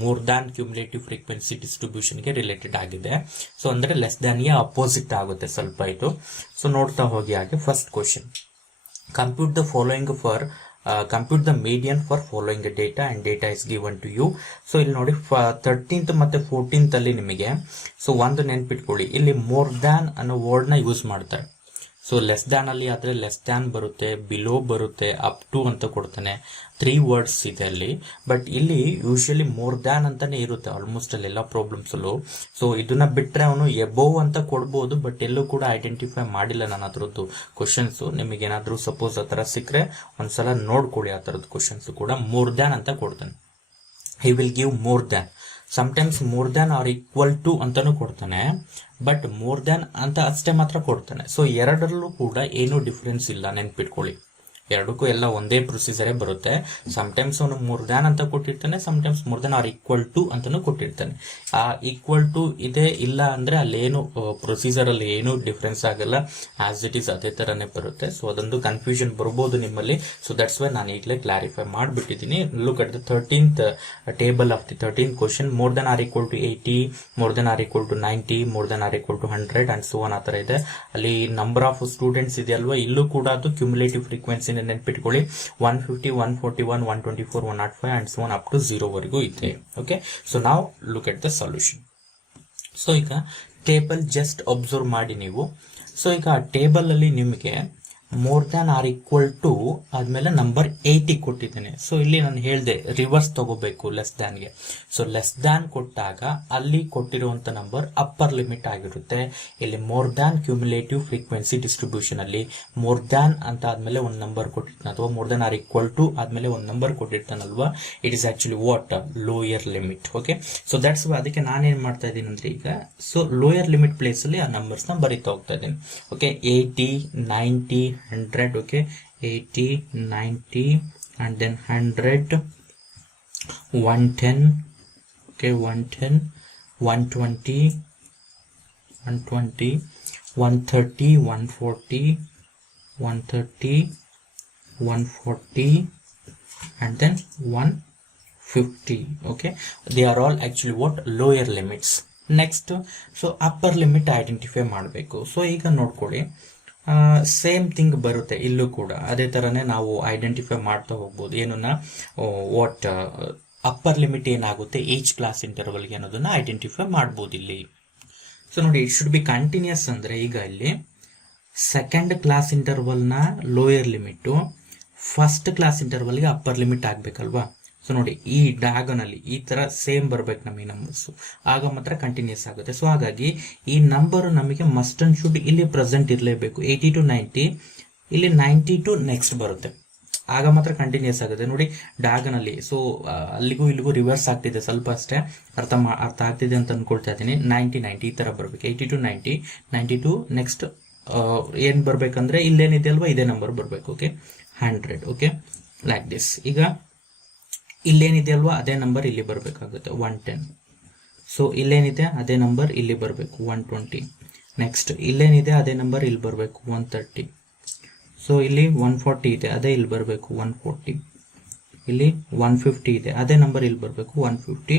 more than cumulative frequency ಡಿಸ್ಟ್ರಿಬ್ಯೂಷನ್ಗೆ related ಆಗಿದೆ. So ಅಂದ್ರೆ less than ಗೆ opposite ಆಗುತ್ತೆ ಸ್ವಲ್ಪ ಇದು. So ನೋಡ್ತಾ ಹೋಗಿ ಹಾಗೆ first question, compute the following for compute the median for following data and data is given to you. So ಇಲ್ಲಿ ನೋಡಿ 13th ಮತ್ತೆ 14th ಅಲ್ಲಿ ನಿಮಗೆ ಸೊ ಒಂದು ನೆನ್ಪಿಟ್ಕೊಳ್ಳಿ, ಇಲ್ಲಿ ಮೋರ್ ದ್ಯಾನ್ ಅನ್ನೋ ವರ್ಡ್ ನ ಯೂಸ್ ಮಾಡ್ತಾರೆ. ಸೊ ಲೆಸ್ ದ್ಯಾನ್ ಅಲ್ಲಿ ಆದ್ರೆ ಲೆಸ್ ದ್ಯಾನ್ ಬರುತ್ತೆ, ಬಿಲೋ ಬರುತ್ತೆ, ಅಪ್ ಟು ಅಂತ ಕೊಡ್ತಾನೆ, 3 ವರ್ಡ್ಸ್ ಇದೆ ಅಲ್ಲಿ. ಬಟ್ ಇಲ್ಲಿ ಯೂಶಲಿ ಮೋರ್ ದ್ಯಾನ್ ಅಂತಾನೆ ಇರುತ್ತೆ ಆಲ್ಮೋಸ್ಟ್ ಅಲ್ಲಿ ಎಲ್ಲ ಪ್ರಾಬ್ಲಮ್ಸ್ ಅಲ್ಲೂ. ಸೊ ಇದನ್ನ ಬಿಟ್ರೆ ಅವನು ಎಬೋವ್ ಅಂತ ಕೊಡ್ಬೋದು, ಬಟ್ ಎಲ್ಲೂ ಕೂಡ ಐಡೆಂಟಿಫೈ ಮಾಡಿಲ್ಲ ನಾನು ಅದ್ರದ್ದು ಕ್ವಶನ್ಸ್. ನಿಮಗೆ ಏನಾದ್ರೂ ಸಪೋಸ್ ಆ ತರ ಸಿಕ್ಕರೆ ಒಂದ್ಸಲ ನೋಡ್ಕೊಳ್ಳಿ, ಆ ತರದ್ದು ಕ್ವಶನ್ಸ್ ಕೂಡ ಮೋರ್ ದ್ಯಾನ್ ಅಂತ ಕೊಡ್ತಾನೆ. He will give more than, sometimes more than or equal to ಅಂತಾನು ಕೊಡ್ತಾನೆ, ಬಟ್ ಮೋರ್ ದ್ಯಾನ್ ಅಂತ ಅಷ್ಟೇ ಮಾತ್ರ ಕೊಡ್ತಾನೆ. ಸೊ ಎರಡರಲ್ಲೂ ಕೂಡ ಏನು ಡಿಫ್ರೆನ್ಸ್ ಇಲ್ಲ, ನೆನ್ಪಿಟ್ಕೊಳ್ಳಿ. ಎರಡಕ್ಕೂ ಎಲ್ಲ ಒಂದೇ ಪ್ರೊಸೀಜರೇ ಬರುತ್ತೆ. ಸಮಟೈಮ್ಸ್ ಅವನು ಮೋರ್ ದ್ಯಾನ್ ಅಂತ ಕೊಟ್ಟಿರ್ತಾನೆ, sometimes more than or equal to ಅಂತಾನು ಕೊಟ್ಟಿರ್ತಾನೆ. ಆ ಈಕ್ವಲ್ ಟು ಇದೆ ಇಲ್ಲ ಅಂದ್ರೆ ಅಲ್ಲೇನು ಪ್ರೊಸೀಜರ್ ಅಲ್ಲಿ ಏನು ಡಿಫ್ರೆನ್ಸ್ ಆಗಲ್ಲ, ಆಸ್ ಇಟ್ ಈಸ್ ಅದೇ ತರನೇ ಬರುತ್ತೆ. ಸೊ ಅದೊಂದು ಕನ್ಫ್ಯೂಷನ್ ಬರ್ಬೋದು ನಿಮ್ಮಲ್ಲಿ. ಸೊ ದಟ್ಸ್ ವೈ ನಾನು ಈಗಲೇ ಕ್ಲಾರಿಫೈ ಮಾಡಿಬಿಟ್ಟಿದ್ದೀನಿ. Look at the 13th table of the 13th question. More than or equal to 80, more than or equal to 90, more than or equal to 100 and so on ಆ ತರ ಇದೆ. ಅಲ್ಲಿ number of students ಇದೆಯಲ್ವಾ, ಇಲ್ಲೂ ಕೂಡ ಅದು cumulative frequency ನೆನ್ಪಿಟ್ಕೊಳ್ಳಿ. 150, 141, 124, 105 and so on up to 0 ವರೆಗೂ ಇದೆ. ಓಕೆ, ಸೊ ನಾವ್ look at the solution. So ಈಗ ಟೇಬಲ್ ಜಸ್ಟ್ ಅಬ್ಸರ್ವ್ ಮಾಡಿ ನೀವು. ಸೊ ಈಗ ಆ ಟೇಬಲ್ ಅಲ್ಲಿ ನಿಮಗೆ more than or equal to ಆದ್ಮೇಲೆ ನಂಬರ್ 80 ಕೊಟ್ಟಿದ್ದೇನೆ. ಸೊ ಇಲ್ಲಿ ನಾನು ಹೇಳ್ದೆ ರಿವರ್ಸ್ ತಗೋಬೇಕು ಲೆಸ್ ದ್ಯಾನ್ಗೆ. ಸೊ ಲೆಸ್ ದ್ಯಾನ್ ಕೊಟ್ಟಾಗ ಅಲ್ಲಿ ಕೊಟ್ಟಿರುವಂತ ನಂಬರ್ ಅಪ್ಪರ್ ಲಿಮಿಟ್ ಆಗಿರುತ್ತೆ. ಇಲ್ಲಿ more than cumulative frequency distribution ಅಲ್ಲಿ ಮೋರ್ ದ್ಯಾನ್ ಅಂತ ಆದ್ಮೇಲೆ ಒಂದು ನಂಬರ್ ಕೊಟ್ಟಿರ್ತಾನೆ, ಅಥವಾ more than or equal to ಆದ್ಮೇಲೆ ಒಂದು ನಂಬರ್ ಕೊಟ್ಟಿರ್ತಾನಲ್ವಾ, it is actually what lower limit. Okay, so that's ಅದಕ್ಕೆ ನಾನೇನ್ ಮಾಡ್ತಾ ಇದ್ದೀನಿ ಅಂದ್ರೆ ಈಗ ಸೊ ಲೋಯರ್ ಲಿಮಿಟ್ ಪ್ಲೇಸ್ ಅಲ್ಲಿ ಆ ನಂಬರ್ಸ್ ನ ಬರೀತಾ ಹೋಗ್ತಾ ಇದ್ದೀನಿ. ಓಕೆ, 80, 90, 100. okay, 80, 90 and then 100, 110. okay, 110, 120, 120, 130, 140, 130, 140 and then 150. okay, they are all actually what lower limits. next so upper limit identify ಮಾಡಬೇಕು. ಸೊ ಈಗ ನೋಡ್ಕೊಳ್ಳಿ, ಸೇಮ್ ಥಿಂಗ್ ಬರುತ್ತೆ ಇಲ್ಲೂ ಕೂಡ ಅದೇ ತರನೇ ನಾವು ಐಡೆಂಟಿಫೈ ಮಾಡ್ತಾ ಹೋಗ್ಬೋದು. ಏನನ್ನ ವಾಟ್ ಅಪ್ಪರ್ ಲಿಮಿಟ್ ಏನಾಗುತ್ತೆ ಈಚ್ ಕ್ಲಾಸ್ ಇಂಟರ್ವಲ್ಗೆ ಅನ್ನೋದನ್ನ ಐಡೆಂಟಿಫೈ ಮಾಡ್ಬೋದು ಇಲ್ಲಿ. ಸೊ ನೋಡಿ, ಇಟ್ ಶುಡ್ ಬಿ ಕಂಟಿನ್ಯೂಸ್ ಅಂದ್ರೆ ಈಗ ಇಲ್ಲಿ ಸೆಕೆಂಡ್ ಕ್ಲಾಸ್ ಇಂಟರ್ವಲ್ ನ ಲೋಯರ್ ಲಿಮಿಟ್ ಫಸ್ಟ್ ಕ್ಲಾಸ್ ಇಂಟರ್ವಲ್ಗೆ ಅಪ್ಪರ್ ಲಿಮಿಟ್ ಆಗ್ಬೇಕಲ್ವಾ. ಸೊ ನೋಡಿ, ಈ ಡಯಾಗನಲಿ ಈ ತರ ಸೇಮ್ ಬರ್ಬೇಕು ನಮಗೆ ನಂಬರ್ಸ್, ಆಗ ಮಾತ್ರ ಕಂಟಿನ್ಯೂಸ್ ಆಗುತ್ತೆ. ಸೊ ಹಾಗಾಗಿ ಈ ನಂಬರ್ ನಮಗೆ ಮಸ್ಟ್ ಅಂಡ್ ಶುಡ್ ಇಲ್ಲಿ ಪ್ರೆಸೆಂಟ್ ಇರಲೇಬೇಕು. 80 to 90, ಇಲ್ಲಿ 90 to ನೆಕ್ಸ್ಟ್ ಬರುತ್ತೆ, ಆಗ ಮಾತ್ರ ಕಂಟಿನ್ಯೂಸ್ ಆಗುತ್ತೆ. ನೋಡಿ ಡಯಾಗನಲಿ, ಸೊ ಅಲ್ಲಿಗೂ ಇಲ್ಲಿಗೂ ರಿವರ್ಸ್ ಆಗ್ತಿದೆ ಸ್ವಲ್ಪ ಅಷ್ಟೇ, ಅರ್ಥ ಆಗ್ತಿದೆ ಅಂತ ಅನ್ಕೊಳ್ತಾ ಇದ್ದೀನಿ. 90, 90 ಈ ತರ ಬರ್ಬೇಕು. 80 to 90, 90 to ನೆಕ್ಸ್ಟ್ ಏನ್ ಬರ್ಬೇಕಂದ್ರೆ ಇಲ್ಲೇನಿದೆ ಅಲ್ವಾ ಇದೇ ನಂಬರ್ ಬರ್ಬೇಕು. ಓಕೆ, 100. Okay, like this. ಈಗ ಇಲ್ಲೇನಿದೆ ಅಲ್ವಾ ಅದೇ ನಂಬರ್ ಇಲ್ಲಿ ಬರಬೇಕಾಗುತ್ತೆ, 110. ಸೊ ಇಲ್ಲೇನಿದೆ ಅದೇ ನಂಬರ್ ಇಲ್ಲಿ ಬರಬೇಕು, 120. ನೆಕ್ಸ್ಟ್ ಇಲ್ಲೇನಿದೆ ಅದೇ ನಂಬರ್ ಇಲ್ಲಿ ಬರಬೇಕು, 130. ಸೊ ಇಲ್ಲಿ 140 ಇದೆ, ಅದೇ ಇಲ್ಲಿ ಬರಬೇಕು, 140. ಇಲ್ಲಿ 150 ಇದೆ, ಅದೇ ನಂಬರ್ ಇಲ್ಲಿ ಬರಬೇಕು, 150.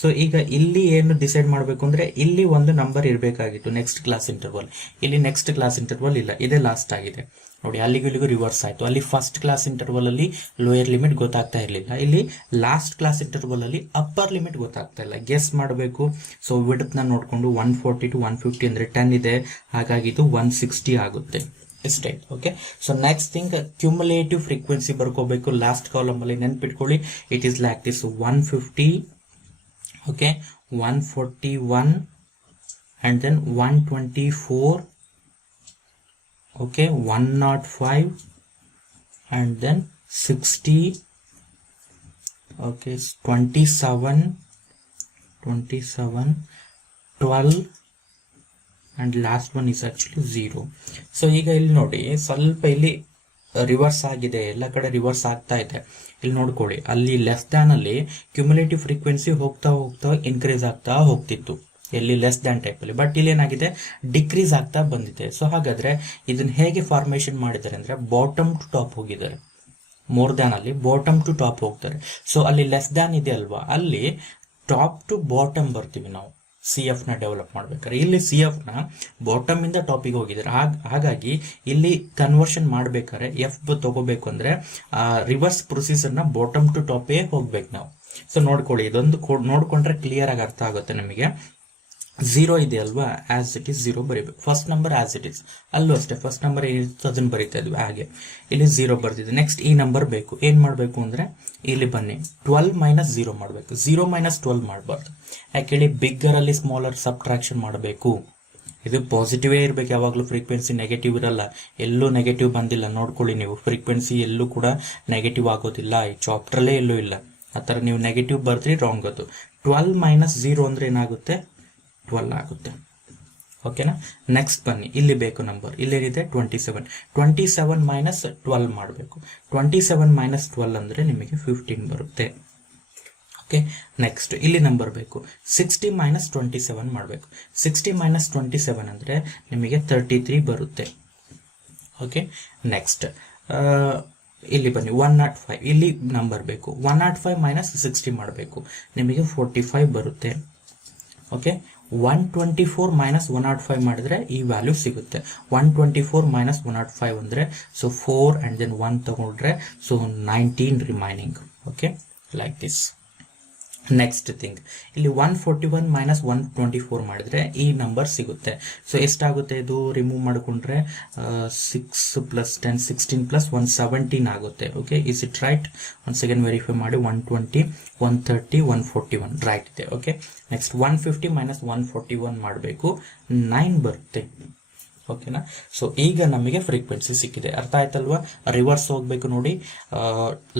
ಸೊ ಈಗ ಇಲ್ಲಿ ಏನು ಡಿಸೈಡ್ ಮಾಡಬೇಕು ಅಂದ್ರೆ ಇಲ್ಲಿ ಒಂದು ನಂಬರ್ ಇರಬೇಕಾಗಿತ್ತು ನೆಕ್ಸ್ಟ್ ಕ್ಲಾಸ್ ಇಂಟರ್ವಲ್. ಇಲ್ಲಿ ನೆಕ್ಸ್ಟ್ ಕ್ಲಾಸ್ ಇಂಟರ್ವಲ್ ಇಲ್ಲ, ಇದೇ ಲಾಸ್ಟ್ ಆಗಿದೆ. ನೋಡಿ ಅಲ್ಲಿಗೂ ಇಲ್ಲಿಗೂ ರಿವರ್ಸ್ ಆಯ್ತು. ಅಲ್ಲಿ ಫಸ್ಟ್ ಕ್ಲಾಸ್ ಇಂಟರ್ವಲ್ ಅಲ್ಲಿ ಲೋಯರ್ ಲಿಮಿಟ್ ಗೊತ್ತಾಗ್ತಾ ಇರಲಿಲ್ಲ, ಇಲ್ಲಿ ಲಾಸ್ಟ್ ಕ್ಲಾಸ್ ಇಂಟರ್ವಲ್ ಅಲ್ಲಿ ಅಪ್ಪರ್ ಲಿಮಿಟ್ ಗೊತ್ತಾಗ್ತಾ ಇಲ್ಲ. ಗೆಸ್ ಮಾಡಬೇಕು. ಸೊ ವಿಡ್ತ್ ನ ನೋಡ್ಕೊಂಡು 140 to 150 ಅಂದ್ರೆ 10 ಇದೆ, ಹಾಗಾಗಿ ಇದು 160 ಆಗುತ್ತೆ ಇಷ್ಟೇ. Okay, so next thing cumulative frequency ಬರ್ಕೋಬೇಕು ಲಾಸ್ಟ್ ಕಾಲಮ್ ಅಲ್ಲಿ. ನೆನ್ಪಿಟ್ಕೊಳ್ಳಿ, it is like this 150, okay, 141 and then 124, okay, 105 and then 60, okay, 27, 12 and last one is actually 0. ಸೊ ಈಗ ಇಲ್ಲಿ ನೋಡಿ ಸ್ವಲ್ಪ ಇಲ್ಲಿ ರಿವರ್ಸ್ ಆಗಿದೆ, ಎಲ್ಲ ಕಡೆ ರಿವರ್ಸ್ ಆಗ್ತಾ ಇದೆ. ಇಲ್ಲಿ ನೋಡ್ಕೊಳ್ಳಿ, ಅಲ್ಲಿ ಲೆಸ್ ದ್ಯಾನ್ ಅಲ್ಲಿ ಕ್ಯುಮುಲೇಟಿವ್ ಫ್ರೀಕ್ವೆನ್ಸಿ ಹೋಗ್ತಾ ಹೋಗ್ತಾ ಇನ್ಕ್ರೀಸ್ ಆಗ್ತಾ ಹೋಗ್ತಿತ್ತು ಎಲ್ಲಿ ಲೆಸ್ ದ್ಯಾನ್ ಟೈಪ್ ಅಲ್ಲಿ, ಬಟ್ ಇಲ್ಲಿ ಏನಾಗಿದೆ ಡಿಕ್ರೀಸ್ ಆಗ್ತಾ ಬಂದಿದೆ. ಸೊ ಹಾಗಾದ್ರೆ ಇದನ್ನ ಹೇಗೆ ಫಾರ್ಮೇಶನ್ ಮಾಡಿದ್ದಾರೆ ಅಂದ್ರೆ ಬಾಟಮ್ ಟು ಟಾಪ್ ಹೋಗಿದ್ದಾರೆ, ಮೋರ್ ದ್ಯಾನ್ ಅಲ್ಲಿ ಬಾಟಮ್ ಟು ಟಾಪ್ ಹೋಗ್ತಾರೆ. ಸೊ ಅಲ್ಲಿ ಲೆಸ್ ದ್ಯಾನ್ ಇದೆ ಅಲ್ವಾ, ಅಲ್ಲಿ ಟಾಪ್ ಟು ಬಾಟಮ್ ಬರ್ತೀವಿ ನಾವು ಸಿ ಎಫ್ ನ ಡೆವಲಪ್ ಮಾಡ್ಬೇಕಾದ್ರೆ. ಇಲ್ಲಿ ಸಿ ಎಫ್ ನ ಬಾಟಮ್ ಇಂದ ಟಾಪಿಗೆ ಹೋಗಿದ್ದಾರೆ, ಹಾಗಾಗಿ ಇಲ್ಲಿ ಕನ್ವರ್ಷನ್ ಮಾಡ್ಬೇಕಾದ್ರೆ ಎಫ್ ತಗೋಬೇಕು ಅಂದ್ರೆ ರಿವರ್ಸ್ ಪ್ರೊಸೀಜರ್ ನ ಬಾಟಮ್ ಟು ಟಾಪೇ ಹೋಗ್ಬೇಕು ನಾವು. ಸೊ ನೋಡ್ಕೊಳ್ಳಿ, ಇದೊಂದು ನೋಡ್ಕೊಂಡ್ರೆ ಕ್ಲಿಯರ್ ಆಗಿ ಅರ್ಥ ಆಗುತ್ತೆ ನಮಗೆ. 0 ಇದೆ ಅಲ್ವಾ, ಆಸ್ ಇಟ್ ಈಸ್ 0 ಬರೀಬೇಕು. First number as it is, ಅಲ್ಲೂ ಅಷ್ಟೇ ಫಸ್ಟ್ ನಂಬರ್ ಏನಿತ್ತು ಅದನ್ನ ಬರೀತಾ ಇದ್ವಿ, ಹಾಗೆ ಇಲ್ಲಿ 0 ಬರ್ತಿದೆ. ನೆಕ್ಸ್ಟ್ ಈ ನಂಬರ್ ಬೇಕು, ಏನ್ ಮಾಡ್ಬೇಕು ಅಂದ್ರೆ ಇಲ್ಲಿ ಬನ್ನಿ 12 - 0 ಮಾಡ್ಬೇಕು. 0 - 12 ಮಾಡಬಾರ್ದು, ಯಾಕೆ ಬಿಗ್ಗರ್ ಅಲ್ಲಿ ಸ್ಮಾಲರ್ ಸಬ್ಟ್ರಾಕ್ಷನ್ ಮಾಡಬೇಕು. ಇದು ಪಾಸಿಟಿವ್ ಇರ್ಬೇಕು ಯಾವಾಗ್ಲೂ, ಫ್ರೀಕ್ವೆನ್ಸಿ ನೆಗೆಟಿವ್ ಇರಲ್ಲ. ಎಲ್ಲೂ ನೆಗೆಟಿವ್ ಬಂದಿಲ್ಲ ನೋಡ್ಕೊಳ್ಳಿ ನೀವು, ಫ್ರೀಕ್ವೆನ್ಸಿ ಎಲ್ಲೂ ಕೂಡ ನೆಗೆಟಿವ್ ಆಗೋದಿಲ್ಲ, ಈ ಚಾಪ್ಟರ್ಲೇ ಎಲ್ಲೂ ಇಲ್ಲ. ಆತರ ನೀವು ನೆಗೆಟಿವ್ ಬರ್ದ್ರಿ ರಾಂಗ್. ಅದು 12 - 0 ಅಂದ್ರೆ ಏನಾಗುತ್ತೆ, 12 ಆಗುತ್ತೆ. ಓಕೆನಾ. ನೆಕ್ಸ್ಟ್ ಬನ್ನಿ, ಇಲ್ಲಿ ಬೇಕು ನಂಬರ್, ಇಲ್ಲೇನಿದೆ 27. 27 - 12 ಮಾಡಬೇಕು. 27 - 12 ಅಂದ್ರೆ ನಿಮಗೆ 15 ಬರುತ್ತೆ. ಓಕೆ, ನೆಕ್ಸ್ಟ್ ಇಲ್ಲಿ ನಂಬರ್ ಬೇಕು, 60 - 27 ಮಾಡಬೇಕು. 60 - 27 ಅಂದ್ರೆ ನಿಮಗೆ 33 ಬರುತ್ತೆ. ಓಕೆ, ನೆಕ್ಸ್ಟ್ ಇಲ್ಲಿ ಬನ್ನಿ 105, ಇಲ್ಲಿ ನಂಬರ್ ಬೇಕು. 105 - 60 ಮಾಡಬೇಕು, ನಿಮಗೆ 45 ಬರುತ್ತೆ. ಓಕೆ, 124 - 105 ಮಾಡಿದ್ರೆ ಈ ವ್ಯಾಲ್ಯೂ ಸಿಗುತ್ತೆ. 124 - 105 ಅಂದ್ರೆ ಸೊ 4 and then 1 ತಗೊಂಡ್ರೆ ಸೊ 19 remaining. Okay, like this. Next thing, ಇಲ್ಲಿ 141 - 124 ಮಾಡಿದ್ರೆ ಈ ನಂಬರ್ ಸಿಗುತ್ತೆ. ಸೊ ಎಷ್ಟಾಗುತ್ತೆ ಇದು ರಿಮೂವ್ ಮಾಡಿಕೊಂಡ್ರೆ 6 + 10 16 + 1 17 ಆಗುತ್ತೆ. Okay, is it right? Once again verify ಮಾಡಿ. 120 130 141 ರೈಟ್ ಇದೆ. ಓಕೆ, ನೆಕ್ಸ್ಟ್ 150 - 141 ಮಾಡಬೇಕು, 9 ಬರುತ್ತೆ. ಓಕೆನಾ. ಸೊ ಈಗ ನಮಗೆ ಫ್ರೀಕ್ವೆನ್ಸಿ ಸಿಕ್ಕಿದೆ, ಅರ್ಥ ಆಯ್ತಲ್ವಾ? ರಿವರ್ಸ್ ಹೋಗ್ಬೇಕು ನೋಡಿ,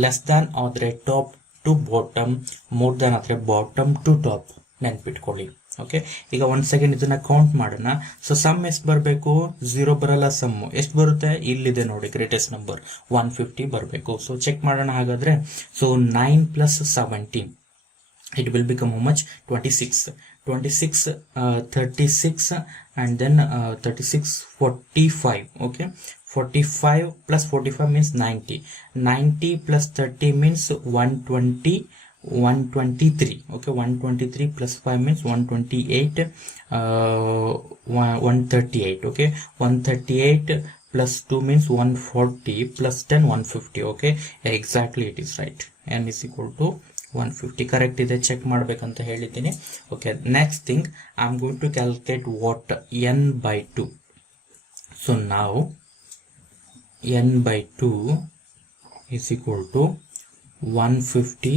ಲೆಸ್ ದ್ಯಾನ್ ಆದ್ರೆ top to bottom, more than ಆದ್ರೆ ಬಾಟಮ್ ಟು ಟಾಪ್, ನೆನ್ಪಿಟ್ಕೊಳ್ಳಿ. ಓಕೆ, ಈಗ ಒಂದ್ ಸೆಕೆಂಡ್ ಇದನ್ನ ಕೌಂಟ್ ಮಾಡೋಣ. ಸೊ ಸಮ್ ಎಷ್ಟು ಬರಬೇಕು? 0 ಬರಲ್ಲ, ಸಮ್ ಎಷ್ಟು ಬರುತ್ತೆ? ಇಲ್ಲಿದೆ ನೋಡಿ, ಗ್ರೇಟೆಸ್ಟ್ ನಂಬರ್ 150 ಬರಬೇಕು. ಸೊ ಚೆಕ್ ಮಾಡೋಣ ಹಾಗಾದ್ರೆ. ಸೊ 9 + 17 it will become how much? 26 36 and then 36 45. okay, 45 plus 45 means 90 plus 30 means 123. okay, 123 plus 5 means 128, 138. okay, 138 plus 2 means 140 plus 10 150. okay, exactly it is right. n is equal to 150 correct ಇದೆ, ಚೆಕ್ ಮಾಡ್ಬೇಕಂತ ಹೇಳಿದ್ದೀನಿ. Okay, next thing I am going to calculate what n/2. So ನಾವು n/2 is equal to 150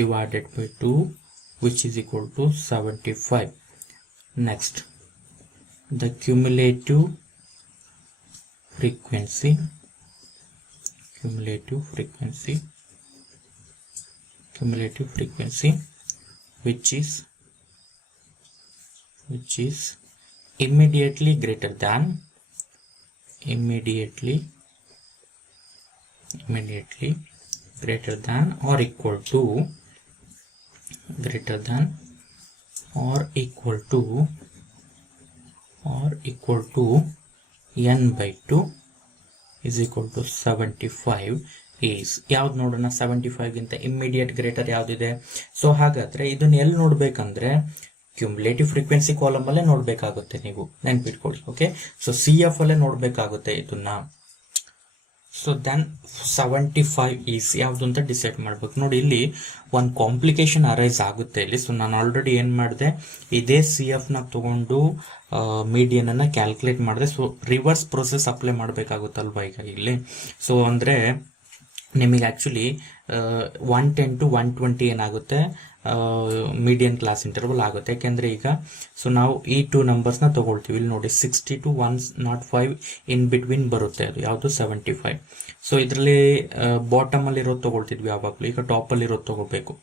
divided by 2, which is equal to 75. Next, the cumulative frequency which is immediately greater than or equal to n/2 is equal to 75 is ಯಾವ್ದು ನೋಡೋಣ? 75 ಗಿಂತ immediate greater ಯಾವ್ದಿದೆ? ಸೊ ಹಾಗಾದ್ರೆ ಇದನ್ನ ಎಲ್ಲಿ ನೋಡ್ಬೇಕಂದ್ರೆ cumulative frequency column ಅಲ್ಲೇ ನೋಡ್ಬೇಕಾಗುತ್ತೆ, ನೀವು ನೆನ್ಪಿಟ್ಕೊಳ್ಳಿ. ಓಕೆ, ಸೊ ಸಿ ಎಫ್ ಅಲ್ಲೇ ನೋಡ್ಬೇಕಾಗುತ್ತೆ ಇದನ್ನ. ಸೊ ದೆನ್ 75 ಈಸ್ ಯಾವುದು ಅಂತ ಡಿಸೈಡ್ ಮಾಡ್ಬೇಕು. ನೋಡಿ ಇಲ್ಲಿ ಒಂದು ಕಾಂಪ್ಲಿಕೇಶನ್ ಅರೈಸ್ ಆಗುತ್ತೆ ಇಲ್ಲಿ. ಸೊ ನಾನು ಆಲ್ರೆಡಿ ಏನು ಮಾಡಿದೆ, ಇದೇ ಸಿ ಎಫ್ ನ ತಗೊಂಡು ಮೀಡಿಯನ್ ಅನ್ನ ಕ್ಯಾಲ್ಕುಲೇಟ್ ಮಾಡಿದೆ. ಸೊ ರಿವರ್ಸ್ ಪ್ರೊಸೆಸ್ ಅಪ್ಲೈ ಮಾಡಬೇಕಾಗುತ್ತಲ್ವಾ ಈಗ ಇಲ್ಲಿ. ಸೊ ಅಂದ್ರೆ ನಿಮಗೆ ಆಕ್ಚುಲಿ 110 to 120 ಏನಾಗುತ್ತೆ, ಮೀಡಿಯನ್ ಕ್ಲಾಸ್ ಇಂಟರ್ವಲ್ ಆಗುತ್ತೆ. ಯಾಕೆಂದ್ರೆ ಈಗ ಸೊ ನಾವು ಈ 2 ನಂಬರ್ಸ್ನ ತಗೊಳ್ತೀವಿ. ಇಲ್ಲಿ ನೋಡಿ 60 to 105 ಇನ್ ಬಿಟ್ವೀನ್ ಬರುತ್ತೆ, ಅದು ಯಾವುದು 75. ಸೊ ಇದರಲ್ಲಿ ಬಾಟಮ್ ಅಲ್ಲಿ ಇರೋದು ತಗೊಳ್ತಿದ್ವಿ ಯಾವಾಗಲೂ, ಈಗ ಟಾಪ್ ಅಲ್ಲಿ ಇರೋದು ತಗೋಬೇಕು.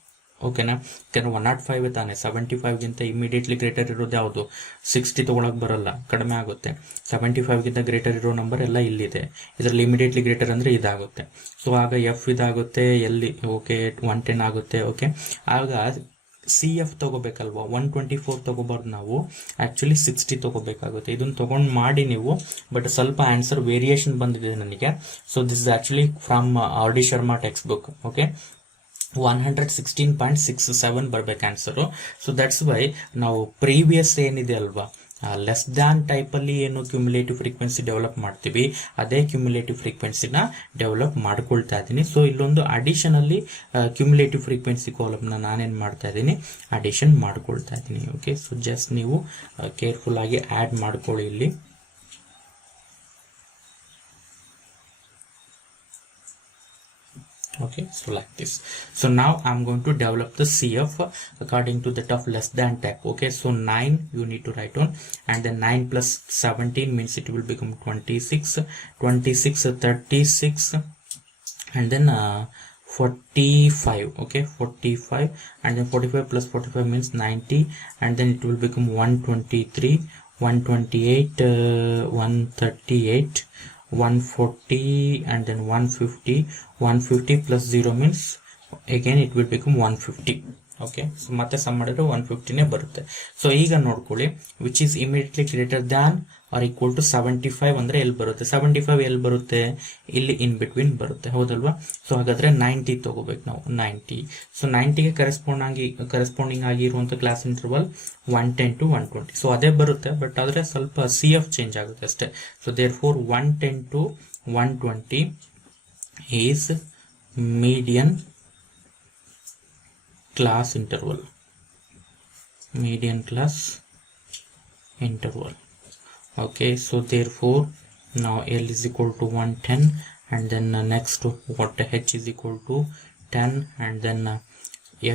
ಓಕೆನಾ? ಯಾಕಂದ್ರೆ 105 ತಾನೆ, 75 ಗಿಂತ ಇಮಿಡಿಯೇಟ್ಲಿ ಗ್ರೇಟರ್ ಇರೋದು ಯಾವುದು, 60 ತಗೊಳಕ್ ಬರಲ್ಲ, ಕಡಿಮೆ ಆಗುತ್ತೆ. 75 ಗಿಂತ ಗ್ರೇಟರ್ ಇರೋ ನಂಬರ್ ಎಲ್ಲ ಇಲ್ಲಿದೆ, ಇದರಲ್ಲಿ ಇಮಿಡಿಯೇಟ್ಲಿ ಗ್ರೇಟರ್ ಅಂದ್ರೆ ಇದಾಗುತ್ತೆ. ಸೊ ಆಗ ಎಫ್ ಇದಾಗುತ್ತೆ, ಎಲ್ಲಿ ಓಕೆ 110 ಆಗುತ್ತೆ. ಓಕೆ, ಆಗ ಸಿ ಎಫ್ ತಗೋಬೇಕಲ್ವಾ, 124 ತಗೋಬಾರ್ದು ನಾವು, ಆಕ್ಚುಲಿ 60 ತಗೋಬೇಕಾಗುತ್ತೆ. ಇದನ್ನ ತಗೊಂಡು ಮಾಡಿ ನೀವು, ಬಟ್ ಸ್ವಲ್ಪ ಆನ್ಸರ್ ವೇರಿಯೇಷನ್ ಬಂದಿದೆ ನನಗೆ. So this is actually from R D Sharma textbook. Okay, 116.67 ಬರ್ಬೇಕು ಆನ್ಸರು. ಸೊ ದಟ್ಸ್ ವೈ ನಾವು ಪ್ರೀವಿಯಸ್ ಏನಿದೆ ಅಲ್ವಾ, ಲೆಸ್ ದ್ಯಾನ್ ಟೈಪ್ ಅಲ್ಲಿ ಏನು ಕ್ಯುಮ್ಯುಲೇಟಿವ್ ಫ್ರೀಕ್ವೆನ್ಸಿ ಡೆವಲಪ್ ಮಾಡ್ತೀವಿ, ಅದೇ ಕ್ಯುಮ್ಯುಲೇಟಿವ್ ಫ್ರೀಕ್ವೆನ್ಸಿನ ಡೆವಲಪ್ ಮಾಡ್ಕೊಳ್ತಾ ಇದ್ದೀನಿ. ಸೊ ಇಲ್ಲೊಂದು ಅಡಿಷನಲ್ಲಿ ಕ್ಯುಮ್ಯುಲೇಟಿವ್ ಫ್ರೀಕ್ವೆನ್ಸಿ ಕಾಲಮ್ನ ನಾನೇನು ಮಾಡ್ತಾ ಇದ್ದೀನಿ, ಅಡಿಷನ್ ಮಾಡ್ಕೊಳ್ತಾ ಇದ್ದೀನಿ. ಓಕೆ, ಸೊ ಜಸ್ಟ್ ನೀವು ಕೇರ್ಫುಲ್ ಆಗಿ ಆ್ಯಡ್ ಮಾಡ್ಕೊಳ್ಳಿ ಇಲ್ಲಿ. Okay, so like this. So now I'm going to develop the CF according to that of less than type. Okay, so 9 you need to write on, and then 9 plus 17 means it will become 26, 36, and then 45. Okay, 45, and then 45 plus 45 means 90, and then it will become 123, 128, 138, 140, and then 150. 150 plus 0 means again it will become 150. Okay, so ಮತ್ತೆ sum ಮಾಡಿದ್ರೆ 150ನೇ ಬರುತ್ತೆ. So ಈಗ ನೋಡ್ಕೊಳ್ಳಿ, which is immediately greater than or equal to 75 ಅಂದ್ರೆ ಎಲ್ಲಿ ಬರುತ್ತೆ, 75 ಎಲ್ಲಿ ಬರುತ್ತೆ, ಇಲ್ಲಿ ಇನ್ ಬಿಟ್ವೀನ್ ಬರುತ್ತೆ, ಹೌದಲ್ವಾ? ಸೊ ಹಾಗಾದ್ರೆ 90 ತಗೋಬೇಕು ನಾವು, 90. ಸೊ 90ಗೆ ಕರೆಸ್ಪಾಂಡಿಂಗ್ ಆಗಿರುವಂತ ಕ್ಲಾಸ್ ಇಂಟರ್ವಲ್ 110 to 120. ಸೊ ಅದೇ ಬರುತ್ತೆ, ಬಟ್ ಆದ್ರೆ ಸ್ವಲ್ಪ ಸಿ ಎಫ್ ಚೇಂಜ್ ಆಗುತ್ತೆ ಅಷ್ಟೇ. So therefore 110 to 120 is median class interval. Okay, so therefore now L is equal to 110, and then next what, H is equal to 10, and then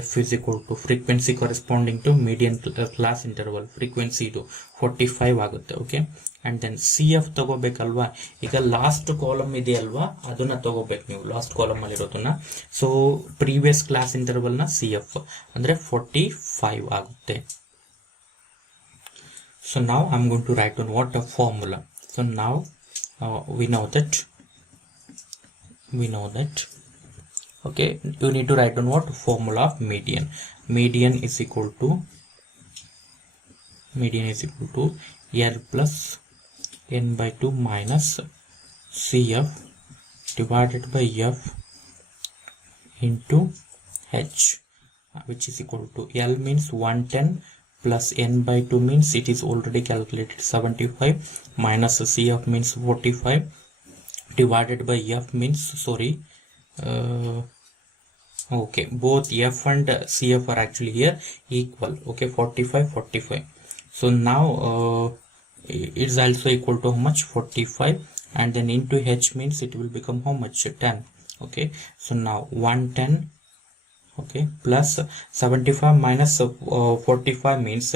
F is equal to frequency corresponding to median class interval frequency ಇದು 45 ಆಗುತ್ತೆ. Okay, and then C F ತಗೋಬೇಕಲ್ವಾ. ಈಗ last column ಇದೆ ಅಲ್ವಾ, ಅದನ್ನ ತಗೋಬೇಕು ನೀವು, last column ಅಲ್ಲಿ ಇರೋದನ್ನ. ಸೊ ಪ್ರೀವಿಯಸ್ ಕ್ಲಾಸ್ ಇಂಟರ್ವಲ್ ನ ಸಿ ಎಫ್ ಅಂದ್ರೆ 45 ಆಗುತ್ತೆ. So now I'm going to write on what a formula. So now we know that okay, you need to write on what, formula of median. Median is equal to L plus n by 2 minus CF divided by F into H, which is equal to L means 110 plus n by 2 means it is already calculated 75 minus CF means 45 divided by F means okay, both F and CF are actually here equal. Okay, 45. So now it is also equal to how much, 45, and then into H means it will become how much, 10. Okay, so now 110 okay plus 75 minus 45 means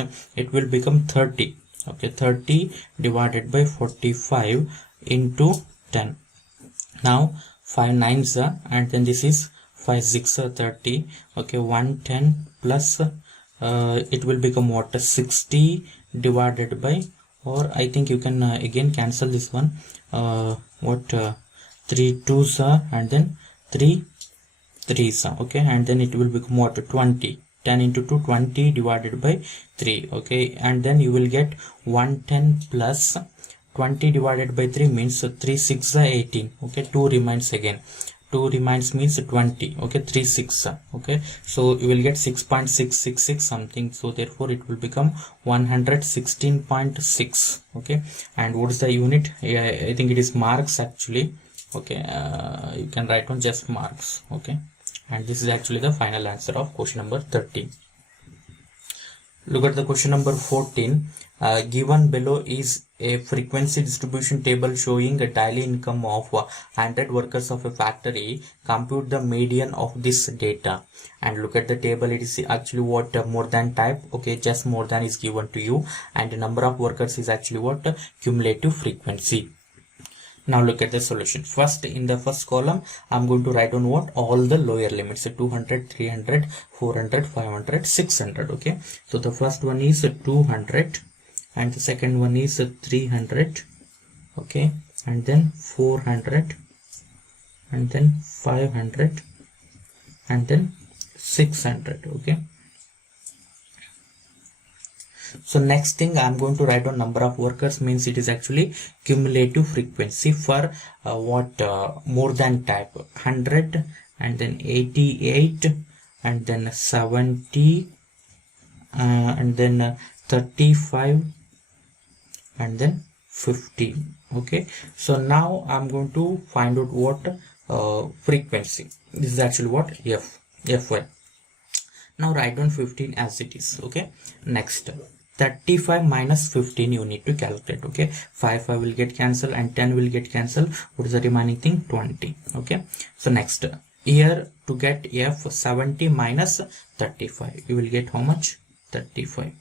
it will become 30. Okay, 30 divided by 45 into 10. Now 5 9s and then this is 5 6 30. Okay, 110 plus it will become what, 60 divided by, or I think you can again cancel this one, 3 2s and then 3 3s. Okay, and then it will become what, 20. 10 into 2, 20 divided by 3. Okay, and then you will get 110 plus 20 divided by 3 means 3 6 18. Okay, 2 remains again, 2 remains means 20. Okay, 3 6. Okay, so you will get 6.666 something. So therefore it will become 116.6. Okay, and what is the unit? I think it is marks actually. Okay, you can write on just marks. Okay, and this is actually the final answer of question number 13. Look at the question number 14. Given below is a frequency distribution table showing a daily income of 100 workers of a factory. Compute the median of this data. And look at the table. It is actually what more than type. Okay, just more than is given to you. And the number of workers is actually what cumulative frequency. Now look at the solution. First, in the first column, I'm going to write on what? All the lower limits. So 200, 300, 400, 500, 600. Okay. So the first one is 200 and the second one is 300. Okay. And then 400 and then 500 and then 600. Okay. So next thing I'm going to write on number of workers, means it is actually cumulative frequency for more than type 100 and then 88 and then 70 and then 35 and then 15. Okay, so now I'm going to find out what frequency. This is actually what Fy. Now write down 15 as it is. Okay, next 35 minus 15 you need to calculate. Okay, 5 will get cancelled and 10 will get cancelled. What is the remaining thing? 20. Okay, so next here to get F 70 minus 35 you will get how much? 35.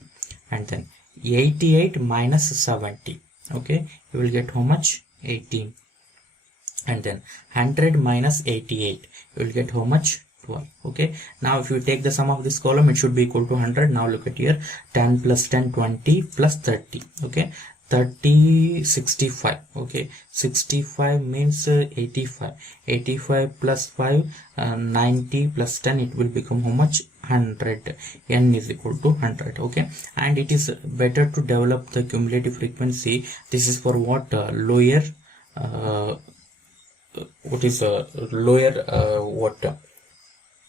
And then 88 minus 70. Okay, you will get how much? 18. And then 100 minus 88 you will get how much? 12. Okay, now if you take the sum of this column, it should be equal to 100. Now look at here, 10 plus 10, 20 plus 30. Okay, 30, 65. Okay, 65 means 85. 85 plus 5, 90 plus 10, it will become how much? 100. N is equal to 100. Okay, and it is better to develop the cumulative frequency. This is for what? Lower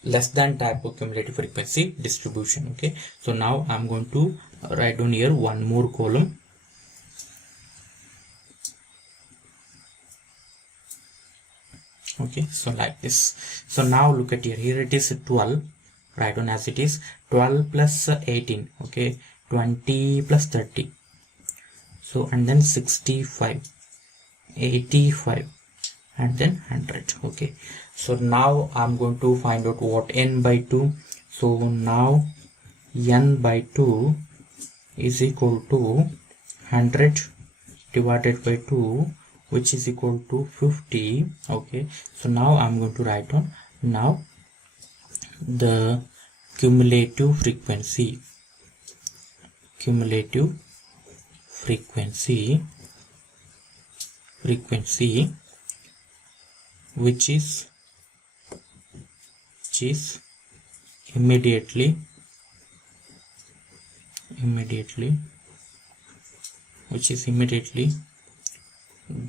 less than type of cumulative frequency distribution. Okay, so now I'm going to write down here one more column. Okay, so like this. So now look at here it is 12. Write down as it is 12 plus 18. Okay, 20 plus 30. So and then 65, 85 and then 100. Okay, so now I'm going to find out what n by 2. So now n by 2 is equal to 100 divided by 2, which is equal to 50. Okay, so now I'm going to write on now the cumulative frequency which is immediately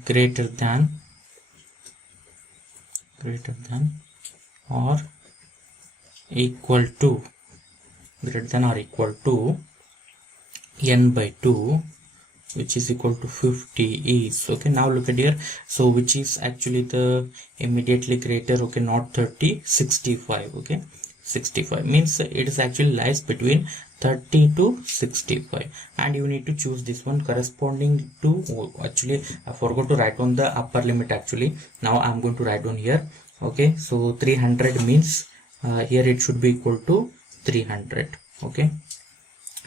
greater than or equal to n by 2, which is equal to 50 is. Okay, now look at here. So which is actually the immediately greater? Okay, not 30, 65. Okay, 65 means it is actually lies between 30 to 65, and you need to choose this one corresponding to actually I forgot to write on the upper limit. Actually now I'm going to write on here. Okay, so 300 means here it should be equal to 300. Okay,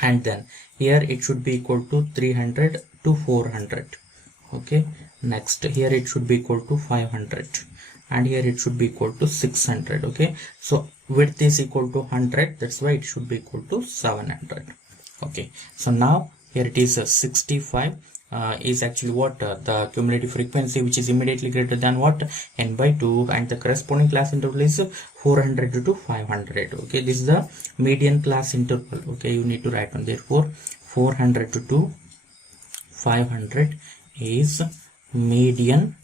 and then here it should be equal to 300 to 400. Okay, next here it should be equal to 500, and here it should be equal to 600. Okay, so width is equal to 100, that's why it should be equal to 700. Okay, so now here it is 65 is actually what the cumulative frequency, which is immediately greater than what? N by 2, and the corresponding class interval is 400 to 500. Okay, this is the median class interval. Okay, you need to write on, therefore 400 to 500 is median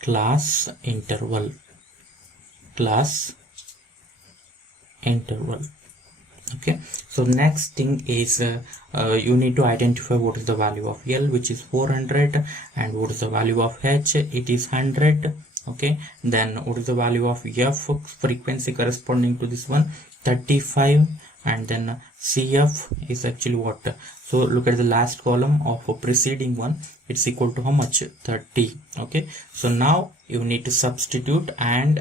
class interval. Okay, so next thing is you need to identify what is the value of L, which is 400, and what is the value of H, it is 100. Okay, then what is the value of F, frequency corresponding to this one, 35, and then CF is actually what? So look at the last column of a preceding one, it's equal to how much? 30. Okay, so now you need to substitute and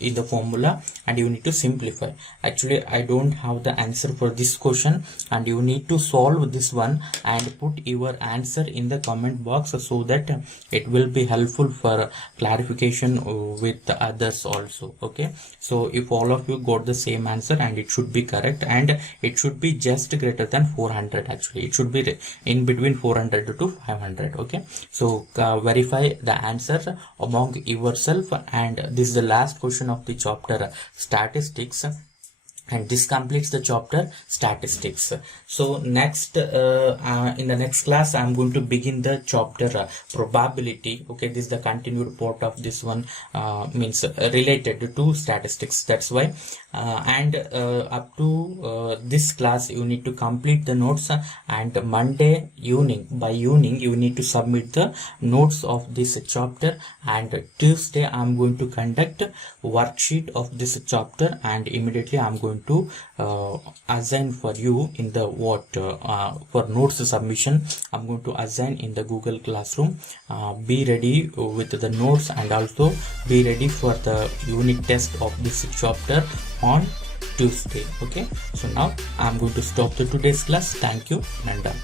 in the formula, and you need to simplify. Actually I don't have the answer for this question, and you need to solve this one and put your answer in the comment box, so that it will be helpful for clarification with the others also. Okay, so if all of you got the same answer, and it should be correct, and it should be just greater than 400. Actually it should be in between 400 to 500. Okay, so verify the answer among yourself, and this is the last question of the chapter statistics, and this completes the chapter statistics. So next in the next class I'm going to begin the chapter probability. Okay, this is the continued part of this one, means related to statistics. That's why and up to this class you need to complete the notes, and Monday evening, by evening, you need to submit the notes of this chapter, and Tuesday I'm going to conduct worksheet of this chapter, and immediately I'm going to assign for you in the for notes submission. I'm going to assign in the Google Classroom. Be ready with the notes, and also be ready for the unit test of this chapter on Tuesday. Okay, so now I'm going to stop the today's class. Thank you, and done.